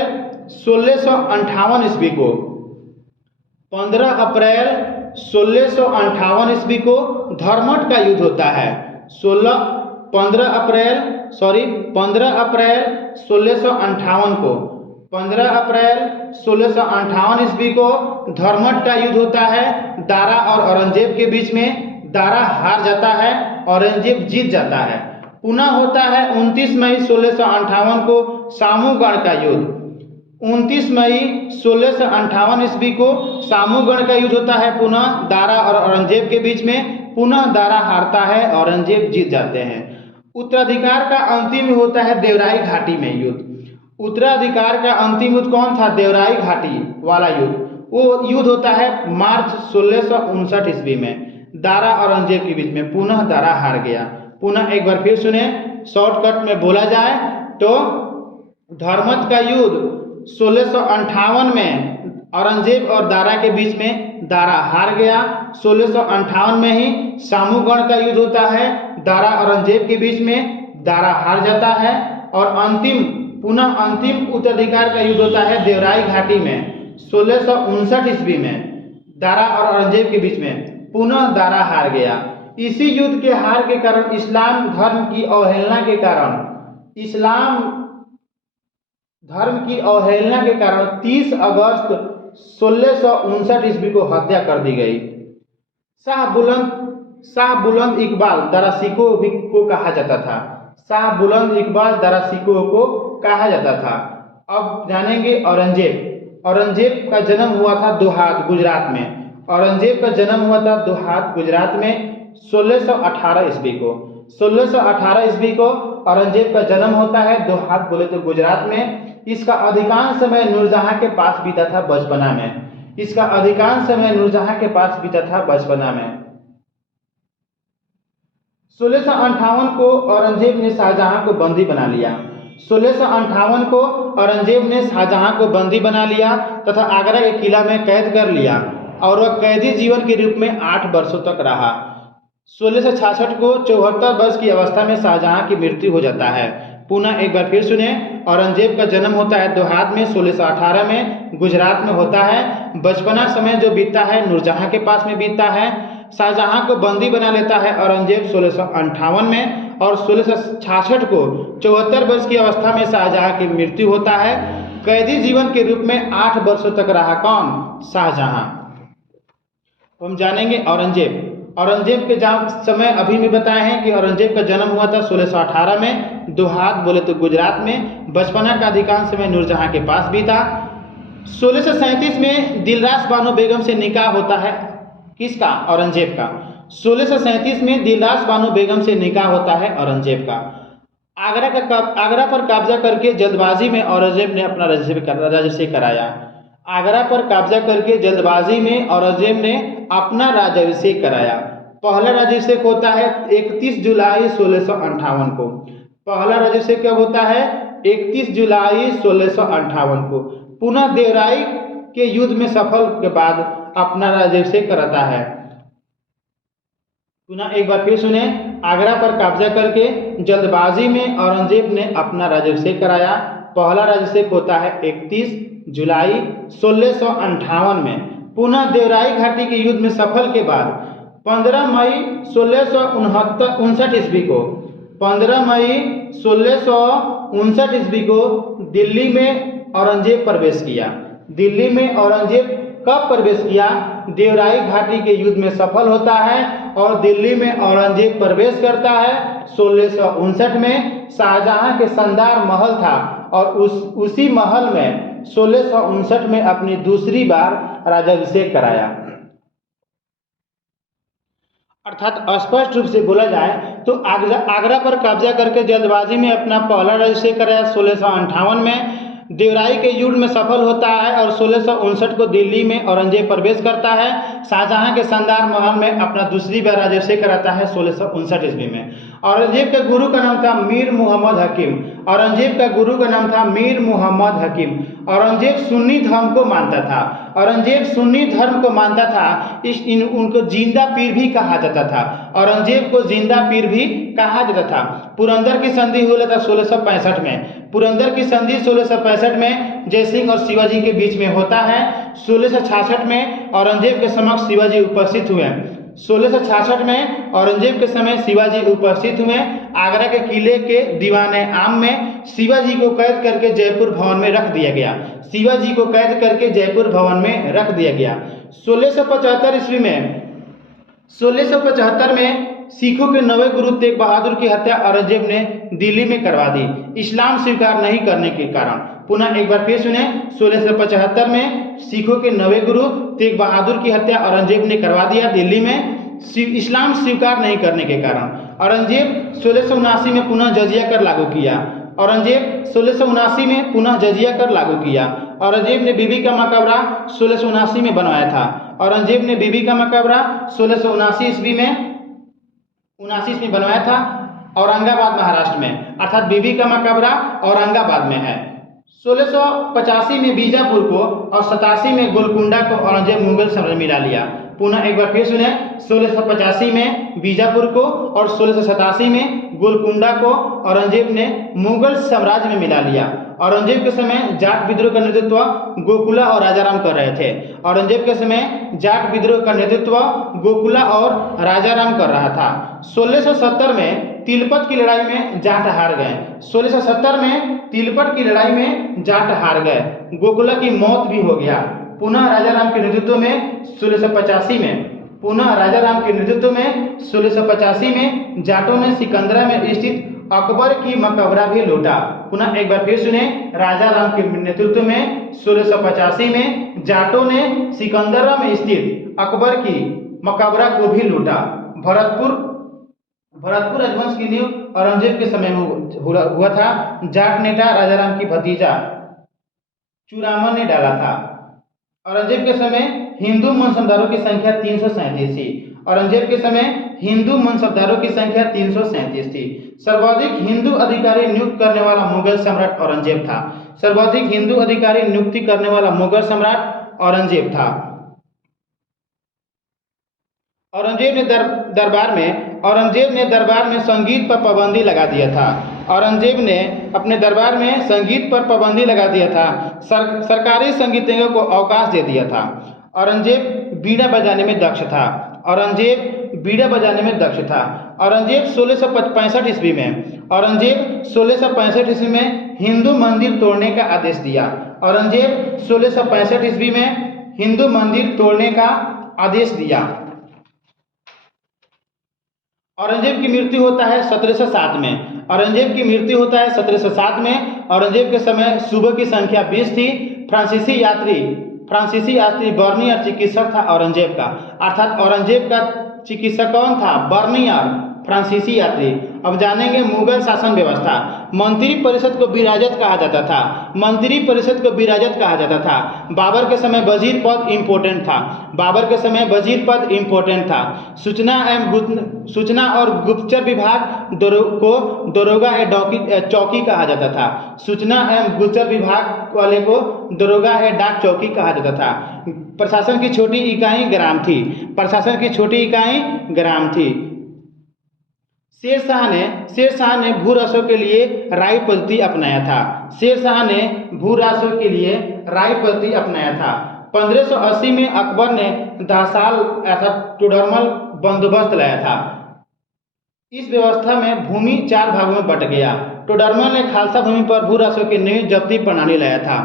1658 ईस्वी को 15 अप्रैल 1658 ईस्वी को धर्मठ का युद्ध होता है। 15 अप्रैल 1658 को 15 अप्रैल 1658 ईस्वी को धर्मठ का युद्ध होता है दारा और औरंगजेब के बीच में। दारा हार जाता है, औरंगजेब जीत जाता है। पुनः होता है 29 मई 1658 को सामूगढ़ का युद्ध। 29 मई 1658 ईस्वी को सामूगढ़ का युद्ध होता है पुनः दारा और औरंगजेब के बीच में। पुनः दारा हारता है, औरंगजेब जीत जाते हैं। उत्तराधिकार का अंतिम होता है देवराई घाटी में युद्ध। उत्तराधिकार का अंतिम युद्ध कौन था? देवराई घाटी वाला युद्ध। वो युद्ध होता है मार्च 1659 ईस्वी में दारा और औरंगजेब के बीच में। पुनः दारा हार गया। पुनः एक बार फिर सुने, शॉर्टकट में बोला जाए तो धर्मठ का युद्ध 1658 में औरंगजेब और दारा के बीच में दारा हार गया। 1658 में ही सामूगढ़ का युद्ध होता है दारा औरंगजेब के बीच में, दारा हार जाता है। और पुनः अंतिम उत्तराधिकार का युद्ध होता है देवराई घाटी में 1659 ईस्वी में दारा और औरंगजेब के बीच में। पुनः दारा हार गया। इसी युद्ध के हार के कारण इस्लाम धर्म की अवहेलना के कारण 30 अगस्त 1659 ईस्वी को हत्या कर दी गई। शाह बुलंद इकबाल दारा शिकोह को कहा जाता था। शाह बुलंद इकबाल दारा शिकोह को कहा जाता था। अब जानेंगे औरंगजेब का जन्म हुआ था दोहात गुजरात में। औरंगजेब का जन्म हुआ था दोहात गुजरात में 1618 ईस्वी को। 1618 ईस्वी को औरंगजेब का जन्म होता है दोहात बोले तो गुजरात में। इसका अधिकांश समय नूरजहां के पास बीता था बचपना में। 1658 को औरंगजेब ने शाहजहां को बंदी बना लिया। 1658 को औरंगजेब ने शाहजहां को बंदी बना लिया तथा आगरा के किला में कैद कर लिया और वह कैदी जीवन के रूप में 8 वर्षों तक रहा। 1666 को 74 वर्ष की अवस्था में शाहजहां की मृत्यु हो जाता है। पुनः एक बार फिर सुने, औरंगजेब का जन्म होता है दोहात में 1618 में गुजरात में होता है। बचपना समय जो बीतता है नूरजहां के पास में बीतता है। शाहजहां को बंदी बना लेता है औरंगजेब 1658 में और 1666 को 74 वर्ष की अवस्था में शाहजहां की मृत्यु होता है। कैदी जीवन के रूप में 8 वर्षों तक रहा कौन? शाहजहां। हम जानेंगे औरंगजेब के समय अभी भी बताए हैं कि औरंगजेब का जन्म हुआ था 1618 में दोहात बोले तो गुजरात में। बचपना का अधिकांश समय नूरजहां के पास बीता। 1637 में दिलरास बानो बेगम से निकाह होता है। किसका? औरंगजेब का। 1637 में दिलरास बानो बेगम से निकाह होता है औरंगजेब का। आगरा पर कब्जा करके जल्दबाजी में औरंगजेब ने अपना राज्याभिषेक कराया। आगरा पर कब्जा करके जल्दबाजी में औरंगजेब ने अपना राज्याभिषेक कराया। पहला राज्याभिषेक होता है 31 जुलाई 1658 को। पहला राज्याभिषेक कब होता है? 31 जुलाई 1658 को। पुनः देवराई के युद्ध में सफल के बाद अपना राज्याभिषेक कराता है। पुनः एक बार फिर सुने, आगरा पर कब्जा करके जल्दबाजी में औरंगजेब ने अपना राज्याभिषेक कराया। पहला राज्याभिषेक होता है 31 जुलाई 1658 में। पुनः देवराई घाटी के युद्ध में सफल के बाद 15 मई 1659 ईस्वी को 15 मई 1659 ईस्वी को दिल्ली में औरंगजेब प्रवेश किया। दिल्ली में औरंगजेब कब प्रवेश किया? देवराई घाटी के युद्ध में सफल होता है और दिल्ली में औरंगजेब प्रवेश करता है 1659 में। शाहजहां के शानदार महल था और उसी महल में 1659 में अपनी दूसरी बार राज्याभिषेक कराया। अर्थात स्पष्ट रूप से बोला जाए तो आगरा पर कब्जा करके जल्दबाजी में अपना पहला राज्याभिषेक कराया 1658 में। देवराई के युद्ध में सफल होता है और 1659 को दिल्ली में औरंगजेब प्रवेश करता है। शाहजहां के शानदार महल में अपना दूसरी बार राज्याभिषेक कराता है 1659 ईस्वी में। औरंगजेब के गुरु का नाम था मीर मुहम्मद हकीम। औरंगजेब का गुरु का नाम था मीर मुहम्मद हकीम। औरंगजेब सुन्नी धर्म को मानता था। औरंगजेब सुन्नी धर्म को मानता था। उनको जिंदा पीर भी कहा जाता था। औरंगजेब को जिंदा पीर भी कहा जाता था। पुरंदर की संधि हुआ था 1665 में। पुरंदर की संधि 1665 में जयसिंह और शिवाजी के बीच में होता है। 1666 में औरंगजेब के समक्ष शिवाजी उपस्थित हुए। 1666 में औरंगजेब के समय शिवाजी उपस्थित हुए। आगरा के किले के दीवाने आम में शिवाजी को कैद करके जयपुर भवन में रख दिया गया। शिवाजी को कैद करके जयपुर भवन में रख दिया गया। 1675 ईस्वी में 1675 में सिखों के नवे गुरु तेग बहादुर की हत्या औरंगजेब ने दिल्ली में करवा दी, इस्लाम स्वीकार नहीं करने के कारण। पुनः एक बार फिर सुने, 1675 में सिखों के नवे गुरु तेग बहादुर की हत्या औरंगजेब ने करवा दिया दिल्ली में, इस्लाम स्वीकार नहीं करने के कारण। औरंगजेब 1679 में पुनः जजिया कर लागू किया। औरंगजेब 1679 में पुनः जजिया कर लागू किया। औरंगजेब ने बीबी का मकबरा 1679 में बनवाया था। औरंगजेब ने बीबी का मकबरा 1679 ईस्वी में 79 में बनवाया था औरंगाबाद महाराष्ट्र में। अर्थात बीबी का मकबरा औरंगाबाद में है। 1685 में बीजापुर को और 87 में गोलकुंडा को औरंगजेब मुगल साम्राज्य में मिला लिया। पुनः एक बार फिर सुने, 1685 में बीजापुर को और 1687 में गोलकुंडा को औरंगजेब ने मुगल साम्राज्य में मिला लिया। औरंगजेब के समय जाट विद्रोह का नेतृत्व गोकुला और राजाराम कर रहे थे। औरंगजेब के समय जाट विद्रोह का नेतृत्व गोकुला और राजाराम कर रहा था। 1670 में तिलपत की लड़ाई में जाट हार गए। 1670 में तिलपत की लड़ाई में जाट हार गए। गोकुला की मौत भी हो गया। पुनः राजाराम के नेतृत्व में 1685 में पुनः राजाराम के नेतृत्व में 1685 में जाटों ने सिकंदरा में स्थित अकबर की मकबरा भी लूटा। पुनः एक बार फिर सुने, राजाराम के नेतृत्व में 1685 में जाटों ने सिकंदरा में स्थित अकबर की मकबरा को भी लूटा। भरतपुर राजवंश की नींव औरंगजेब के समय में हुआ था। जाट नेता राजाराम की भतीजा चूड़ामन ने डाला था। औरंगजेब के समय हिंदू मनसबदारों की संख्या 337 थी। औरंगजेब के समय हिंदू मनसबदारों की संख्या 337 थी। सर्वाधिक हिंदू अधिकारी नियुक्त करने वाला मुगल सम्राट औरंगजेब था। सर्वाधिक हिंदू अधिकारी नियुक्ति करने वाला मुगल सम्राट औरंगजेब था। औरंगजेब ने दरबार में संगीत पर पाबंदी लगा दिया था। औरंगजेब ने अपने दरबार में संगीत पर पाबंदी लगा दिया था। सरकारी संगीतज्ञों को अवकाश दे दिया था। औरंगजेब बीड़ा बजाने में दक्ष था। औरंगजेब बीड़ा बजाने में दक्ष था। औरंगजेब 1665 ईस्वी में औरंगजेब 1665 ईस्वी में हिंदू मंदिर तोड़ने का आदेश दिया। औरंगजेब 1665 ईस्वी में हिंदू मंदिर तोड़ने का आदेश दिया। औरंगजेब की मृत्यु होता है 1707 में। औरंगजेब की मृत्यु होता है 1707 में। औरंगजेब के समय सुबह की संख्या 20 थी। फ्रांसीसी यात्री बर्नी और चिकित्सक था औरंगजेब का। अर्थात औरंगजेब का चिकित्सक कौन था? बर्नी और फ्रांसीसी यात्री। अब जानेंगे मुगल शासन व्यवस्था। मंत्री परिषद को विराजत कहा जाता था। मंत्री परिषद को विराजत कहा जाता था। बाबर के समय वजीर पद इम्पोर्टेंट था। बाबर के समय वजीर पद इम्पोर्टेंट था। सूचना और गुप्तचर विभाग को दरोगा ए चौकी कहा जाता था। सूचना एवं गुप्तचर विभाग वाले को दरोगा ए डाक चौकी कहा जाता था। प्रशासन की छोटी इकाई ग्राम थी। प्रशासन की छोटी इकाई ग्राम थी। शेर शाह ने भू राजस्व के लिए राय पद्धति अपनाया था। शेर शाह ने भू राजस्व के लिए राय पद्धति अपनाया था। 1580 में अकबर ने 10 साल ऐसा टोडरमल बंदोबस्त लाया था। इस व्यवस्था में भूमि 4 भागों में बट गया। टोडरमल ने खालसा भूमि पर भू राजस्व की नई जब्ती प्रणाली लाया था।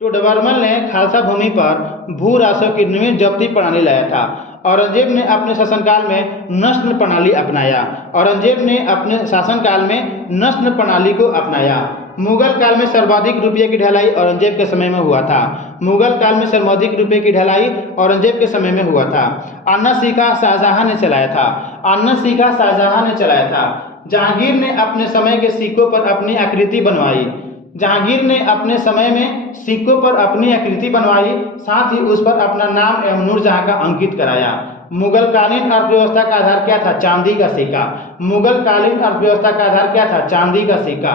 टोडरमल ने खालसा भूमि पर भू राजस्व की नई जब्ती प्रणाली लाया था। औरंगजेब ने अपने शासनकाल में नस्ल प्रणाली अपनाया। औरंगजेब ने अपने शासनकाल में नस्ल प्रणाली को अपनाया। मुगल काल में सर्वाधिक रुपये की ढलाई औरंगजेब के समय में हुआ था। मुगल काल में सर्वाधिक रुपये की ढलाई औरंगजेब के समय में हुआ था। अन्ना सिक्का शाहजहां ने चलाया था। अन्ना सिक्का शाहजहां ने चलाया था। जहांगीर ने अपने समय के सिक्कों पर अपनी आकृति बनवाई। जहांगीर ने अपने समय में सिक्कों पर अपनी आकृति बनवाई, साथ ही उस पर अपना नाम एवं नूरजहां का अंकित कराया। मुगलकालीन अर्थव्यवस्था का आधार क्या था? चांदी का सिक्का। मुगलकालीन अर्थव्यवस्था का आधार क्या था? चांदी का सिक्का।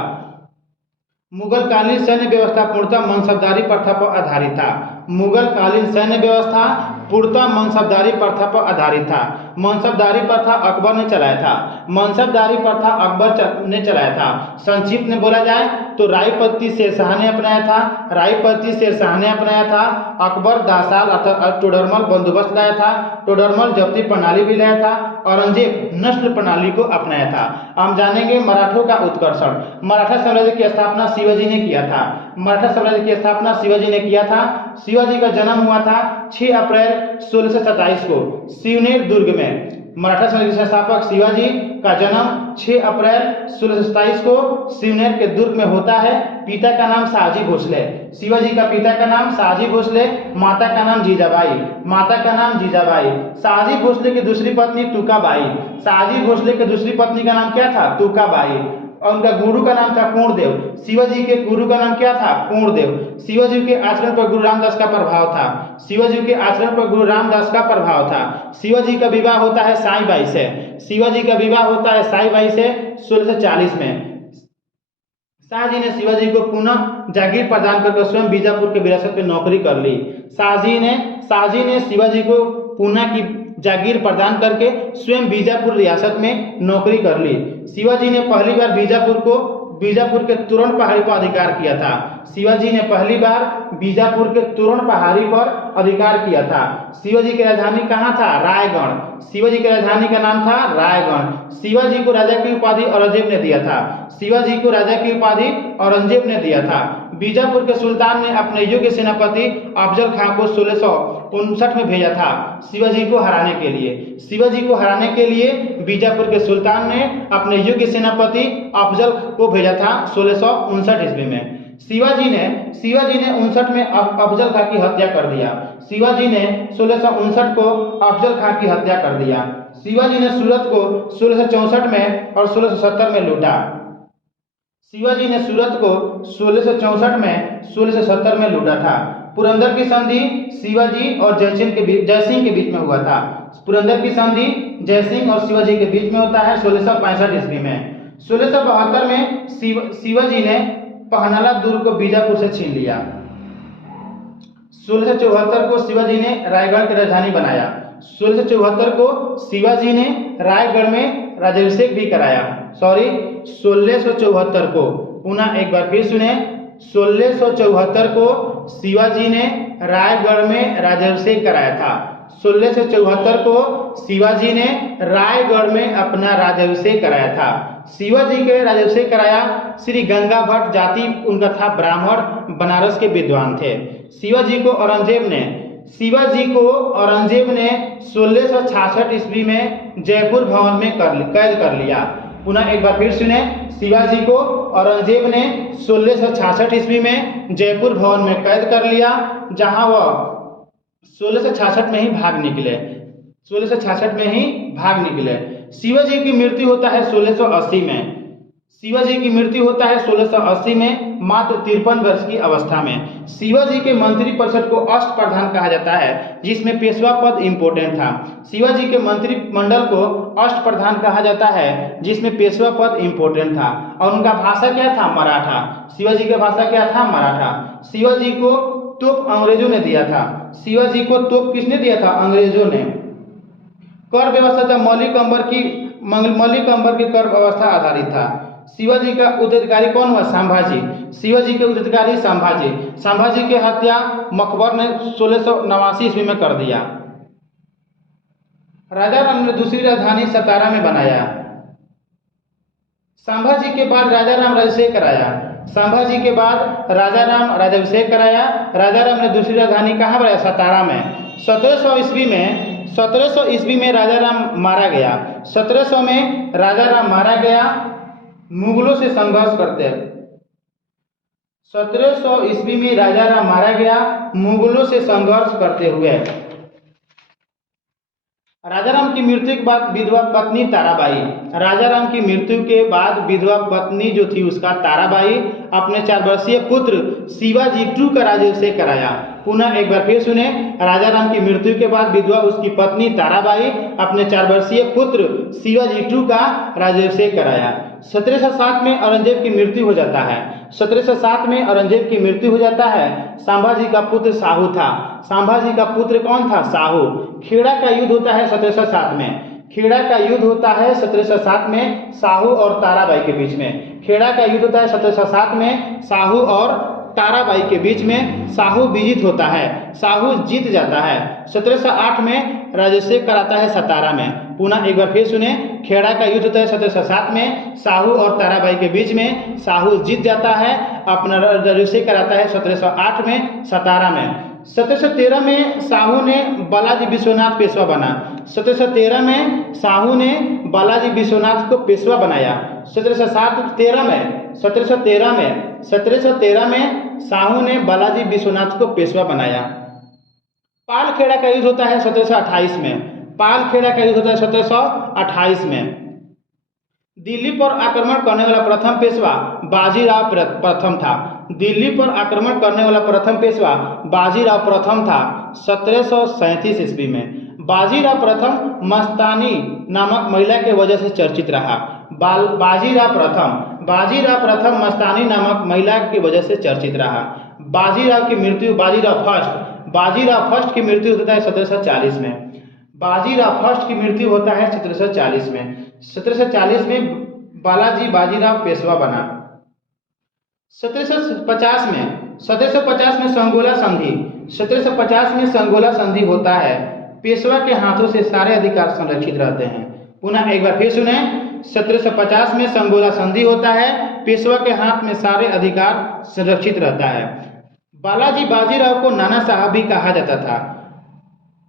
मुगलकालीन सैन्य व्यवस्था पूर्णतः मनसबदारी प्रथा पर आधारित था। मुगलकालीन सैन्य व्यवस्था पूर्णतः मनसबदारी प्रथा पर आधारित था। मनसबदारी प्रथा अकबर ने चलाया था। मनसबदारी प्रथा अकबर ने चलाया था। संक्षिप्त में बोला जाए तो राय पद्धति शेर शाह ने अपनाया था। राय पद्धति शेर शाह ने अपनाया था। अकबर 10 साल अर्थात टोडरमल बंदोबस्त लाया था। टोडरमल जब्ती प्रणाली भी लाया था। औरंगजेब नस्ल प्रणाली को अपनाया था। हम जानेंगे मराठों का उत्कर्षण। मराठा साम्राज्य की स्थापना शिवाजी ने किया था। मराठा साम्राज्य की स्थापना शिवाजी ने किया था। शिवाजी का जन्म हुआ था 6 अप्रैल 1627 को शिवनेर दुर्ग में। मराठा साम्राज्य के संस्थापक शिवाजी का जन्म 6 अप्रैल 1627 को शिवनेर के दुर्ग में होता है। पिता का नाम शाहजी भोसले। शिवाजी का पिता का नाम शाहजी भोसले, माता का नाम जीजाबाई। माता का नाम जीजाबाई। शाहजी भोसले की दूसरी पत्नी तुकाबाई। शाहजी भोसले की दूसरी पत्नी का नाम क्या था? तुकाबाई। और उनका गुरु का नाम था पूर्णदेव। शिवाजी के गुरु का नाम क्या था? पूर्णदेव। शिवाजी के आचरण पर गुरु रामदास का प्रभाव था। शिवाजी के आचरण पर गुरु रामदास का प्रभाव था। शिवाजी का विवाह होता है साईबाई से। शिवाजी का विवाह होता है साईबाई से 1640 में। शाहजी ने शिवाजी को पुनः जागीर प्रदान करके स्वयं बीजापुर के विरासत में नौकरी कर ली। शाहजी ने शिवाजी को पुनः की जागीर प्रदान करके स्वयं बीजापुर रियासत में नौकरी कर ली। शिवाजी ने पहली बार बीजापुर के तोरण पहाड़ी पर अधिकार किया था। शिवाजी ने पहली बार बीजापुर के तोरण पहाड़ी पर अधिकार किया था। शिवाजी की राजधानी कहाँ था? रायगढ़। शिवाजी की राजधानी का नाम था रायगढ़। शिवाजी को राजा की उपाधि औरंगजेब ने दिया था। शिवाजी को राजा की उपाधि औरंगजेब ने दिया था। बीजापुर के सुल्तान ने अपने योग्य सेनापति अफजल खां को 1659 में भेजा था शिवाजी को हराने के लिए। शिवाजी को हराने के लिए बीजापुर के सुल्तान ने अपने योग्य सेनापति अफजल को भेजा था 1659 ईस्वी में। शिवाजी ने 59 में अफजल खां की हत्या कर दिया। शिवाजी ने 1659 को अफजल खां की हत्या कर दिया। शिवाजी ने सूरत को 1664 में और 1670 में लूटा। शिवाजी ने सूरत को 1664 में 1670 में लूटा था। पुरंदर की संधि शिवाजी और जयसिंह के बीच में हुआ था। पुरंदर की संधि जयसिंह और शिवाजी के बीच में होता है 1665 ईस्वी में। 1672 में शिवाजी ने पहनाला दुर्ग को बीजापुर से छीन लिया। 1674 को शिवाजी ने रायगढ़ की राजधानी बनाया। 1674 को शिवाजी ने रायगढ़ में राज्याभिषेक भी कराया। 1674 को, पुनः एक बार फिर सुने, 1674 को शिवाजी ने रायगढ़ में राज्याभिषेक कराया था। 1674 को शिवाजी ने रायगढ़ में अपना राज्याभिषेक कराया था। शिवाजी के राज्याभिषेक कराया श्री गंगा भट्ट, जाति उनका था ब्राह्मण, बनारस के विद्वान थे। शिवाजी को औरंगजेब ने 1666 ईस्वी में जयपुर भवन में कैद कर लिया। पुनः एक बार फिर सुने, शिवाजी को औरंगजेब ने 1666 ईस्वी में जयपुर भवन में कैद कर लिया, जहां वह 1666 में ही भाग निकले। शिवाजी की मृत्यु होता है 1680 में। शिवाजी की मृत्यु होता है 1680 में, मात्र 53 वर्ष की अवस्था में। शिवाजी के मंत्री परिषद को अष्टप्रधान कहा जाता है, जिसमें पेशवा पद इंपॉर्टेंट था। शिवाजी के मंत्रिमंडल को अष्टप्रधान कहा जाता है, जिसमें पेशवा पद इंपॉर्टेंट था। और उनका भाषा क्या था? मराठा। शिवाजी का भाषा क्या था? मराठा। शिवाजी को तोप अंग्रेजों ने दिया था। शिवाजी को तोप किसने दिया था? अंग्रेजों ने। कर व्यवस्था था मौलिक अंबर की कर व्यवस्था आधारित था। शिवाजी का उत्तराधिकारी कौन हुआ? संभाजी। शिवाजी के उत्तराधिकारी संभाजी। संभाजी की हत्या मकबर ने 1689 ईस्वी में कर दिया। राजा राम ने दूसरी राजधानी सतारा में बनाया। संभाजी के बाद राजा राम राज्याभिषेक कराया। संभाजी के बाद राजा राम राज्याभिषेक कराया। राजा राम ने दूसरी राजधानी कहाँ बनाया? सतारा में। 1700 ईस्वी में राजा राम मारा गया। 1700 में राजा राम मारा गया मुगलों से संघर्ष करते। 1700 ईस्वी में राजा राम मारा गया मुगलों से संघर्ष करते हुए। राजा राम की मृत्यु के बाद विधवा पत्नी ताराबाई। राजा राम की मृत्यु के बाद विधवा पत्नी जो थी उसका ताराबाई अपने 4 वर्षीय पुत्र शिवाजी II का राज्याभिषेक कराया। पुनः एक बार फिर सुने, राजा राम की मृत्यु के बाद विधवा उसकी पत्नी ताराबाई अपने 4 वर्षीय पुत्र शिवाजी II का राज्याभिषेक कराया। 1707 में औरंगजेब की मृत्यु हो जाता है। 1707 में औरंगजेब की मृत्यु हो जाता है। संभाजी का पुत्र साहू था। संभाजी का पुत्र कौन था? साहू। खेड़ा का युद्ध होता है 1707 में। खेड़ा का युद्ध होता है 1707 में साहू और ताराबाई के बीच में। खेड़ा का युद्ध होता है 1707 में साहू और ताराबाई के बीच में। साहू विजित होता है, साहू जीत जाता है। 1708 में राज्याभिषेक कराता है सतारा में। पुनः एक बार फिर सुने, खेड़ा का युद्ध होता है 1707 में साहू और ताराबाई के बीच में। साहू जीत जाता है, अपना राज्याभिषेक कराता है 1708 में सतारा में। 1713 में साहू ने बालाजी विश्वनाथ पेशवा बना। 1713 में साहू ने बालाजी विश्वनाथ को पेशवा बनाया। 1713 में साहू ने बालाजी विश्वनाथ को पेशवा बनाया। पालखेड़ा का युद्ध होता है 1728 में। पालखेड़ा का युद्ध होता है 1728 में। दिल्ली पर आक्रमण करने वाला प्रथम पेशवा बाजीराव प्रथम था। दिल्ली पर आक्रमण करने वाला प्रथम पेशवा बाजीराव प्रथम था 1737 ईस्वी में। बाजीराव प्रथम मस्तानी नामक महिला के वजह से चर्चित रहा। बाजीराव प्रथम मस्तानी नामक महिला की वजह से चर्चित रहा। बाजीराव की मृत्यु बाजीराव फर्स्ट की मृत्यु होता है 1740 में। बाजीराव फर्स्ट की मृत्यु होता है 1740 में। 1740 में बाजीराव पेशवा बना। 1750 में संगोला संधि। 1750 में संगोला संधि होता है। पेशवा के हाथों से सारे अधिकार संरक्षित रहते हैं। पुनः एक बार फिर सुने, 1750 में संगोला संधि होता है। पेशवा के हाथ में सारे अधिकार संरक्षित रहता है। बाजीराव को नाना साहब भी कहा जाता था।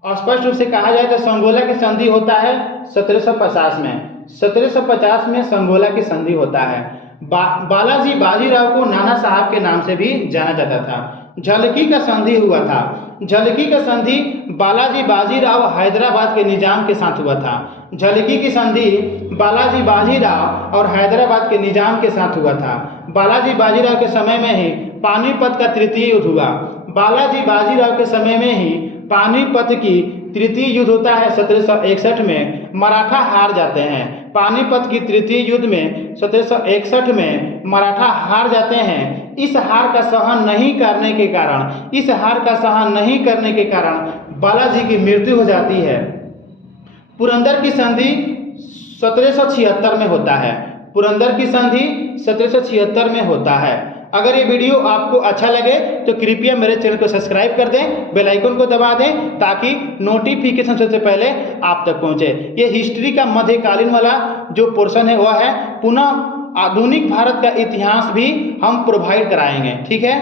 स्पष्ट रूप से कहा जाए तो संगोला की संधि होता है 1750 में। 1750 में संगोला की संधि होता है। बाजीराव को नाना साहब के नाम से भी जाना जाता था। झलकी का संधि हुआ था। झलकी का संधि बाजीराव हैदराबाद के निजाम के साथ हुआ था। झलकी की संधि बाजीराव और हैदराबाद के निजाम के साथ हुआ था। बाजीराव के समय में ही पानीपत का तृतीय युद्ध हुआ। बाजीराव के समय में ही पानीपत की तृतीय युद्ध होता है 1761 में। मराठा हार जाते हैं। पानीपत की तृतीय युद्ध में 1761 में मराठा हार जाते हैं। इस हार का सहन नहीं करने के कारण बालाजी की मृत्यु हो जाती है। पुरंदर की संधि 1776 में होता है। पुरंदर की संधि 1776 में होता है। अगर ये वीडियो आपको अच्छा लगे तो कृपया मेरे चैनल को सब्सक्राइब कर दें, बेल आइकन को दबा दें ताकि नोटिफिकेशन सबसे पहले आप तक पहुंचे। ये हिस्ट्री का मध्यकालीन वाला जो पोर्शन है वह है। पुनः आधुनिक भारत का इतिहास भी हम प्रोवाइड कराएंगे। ठीक है।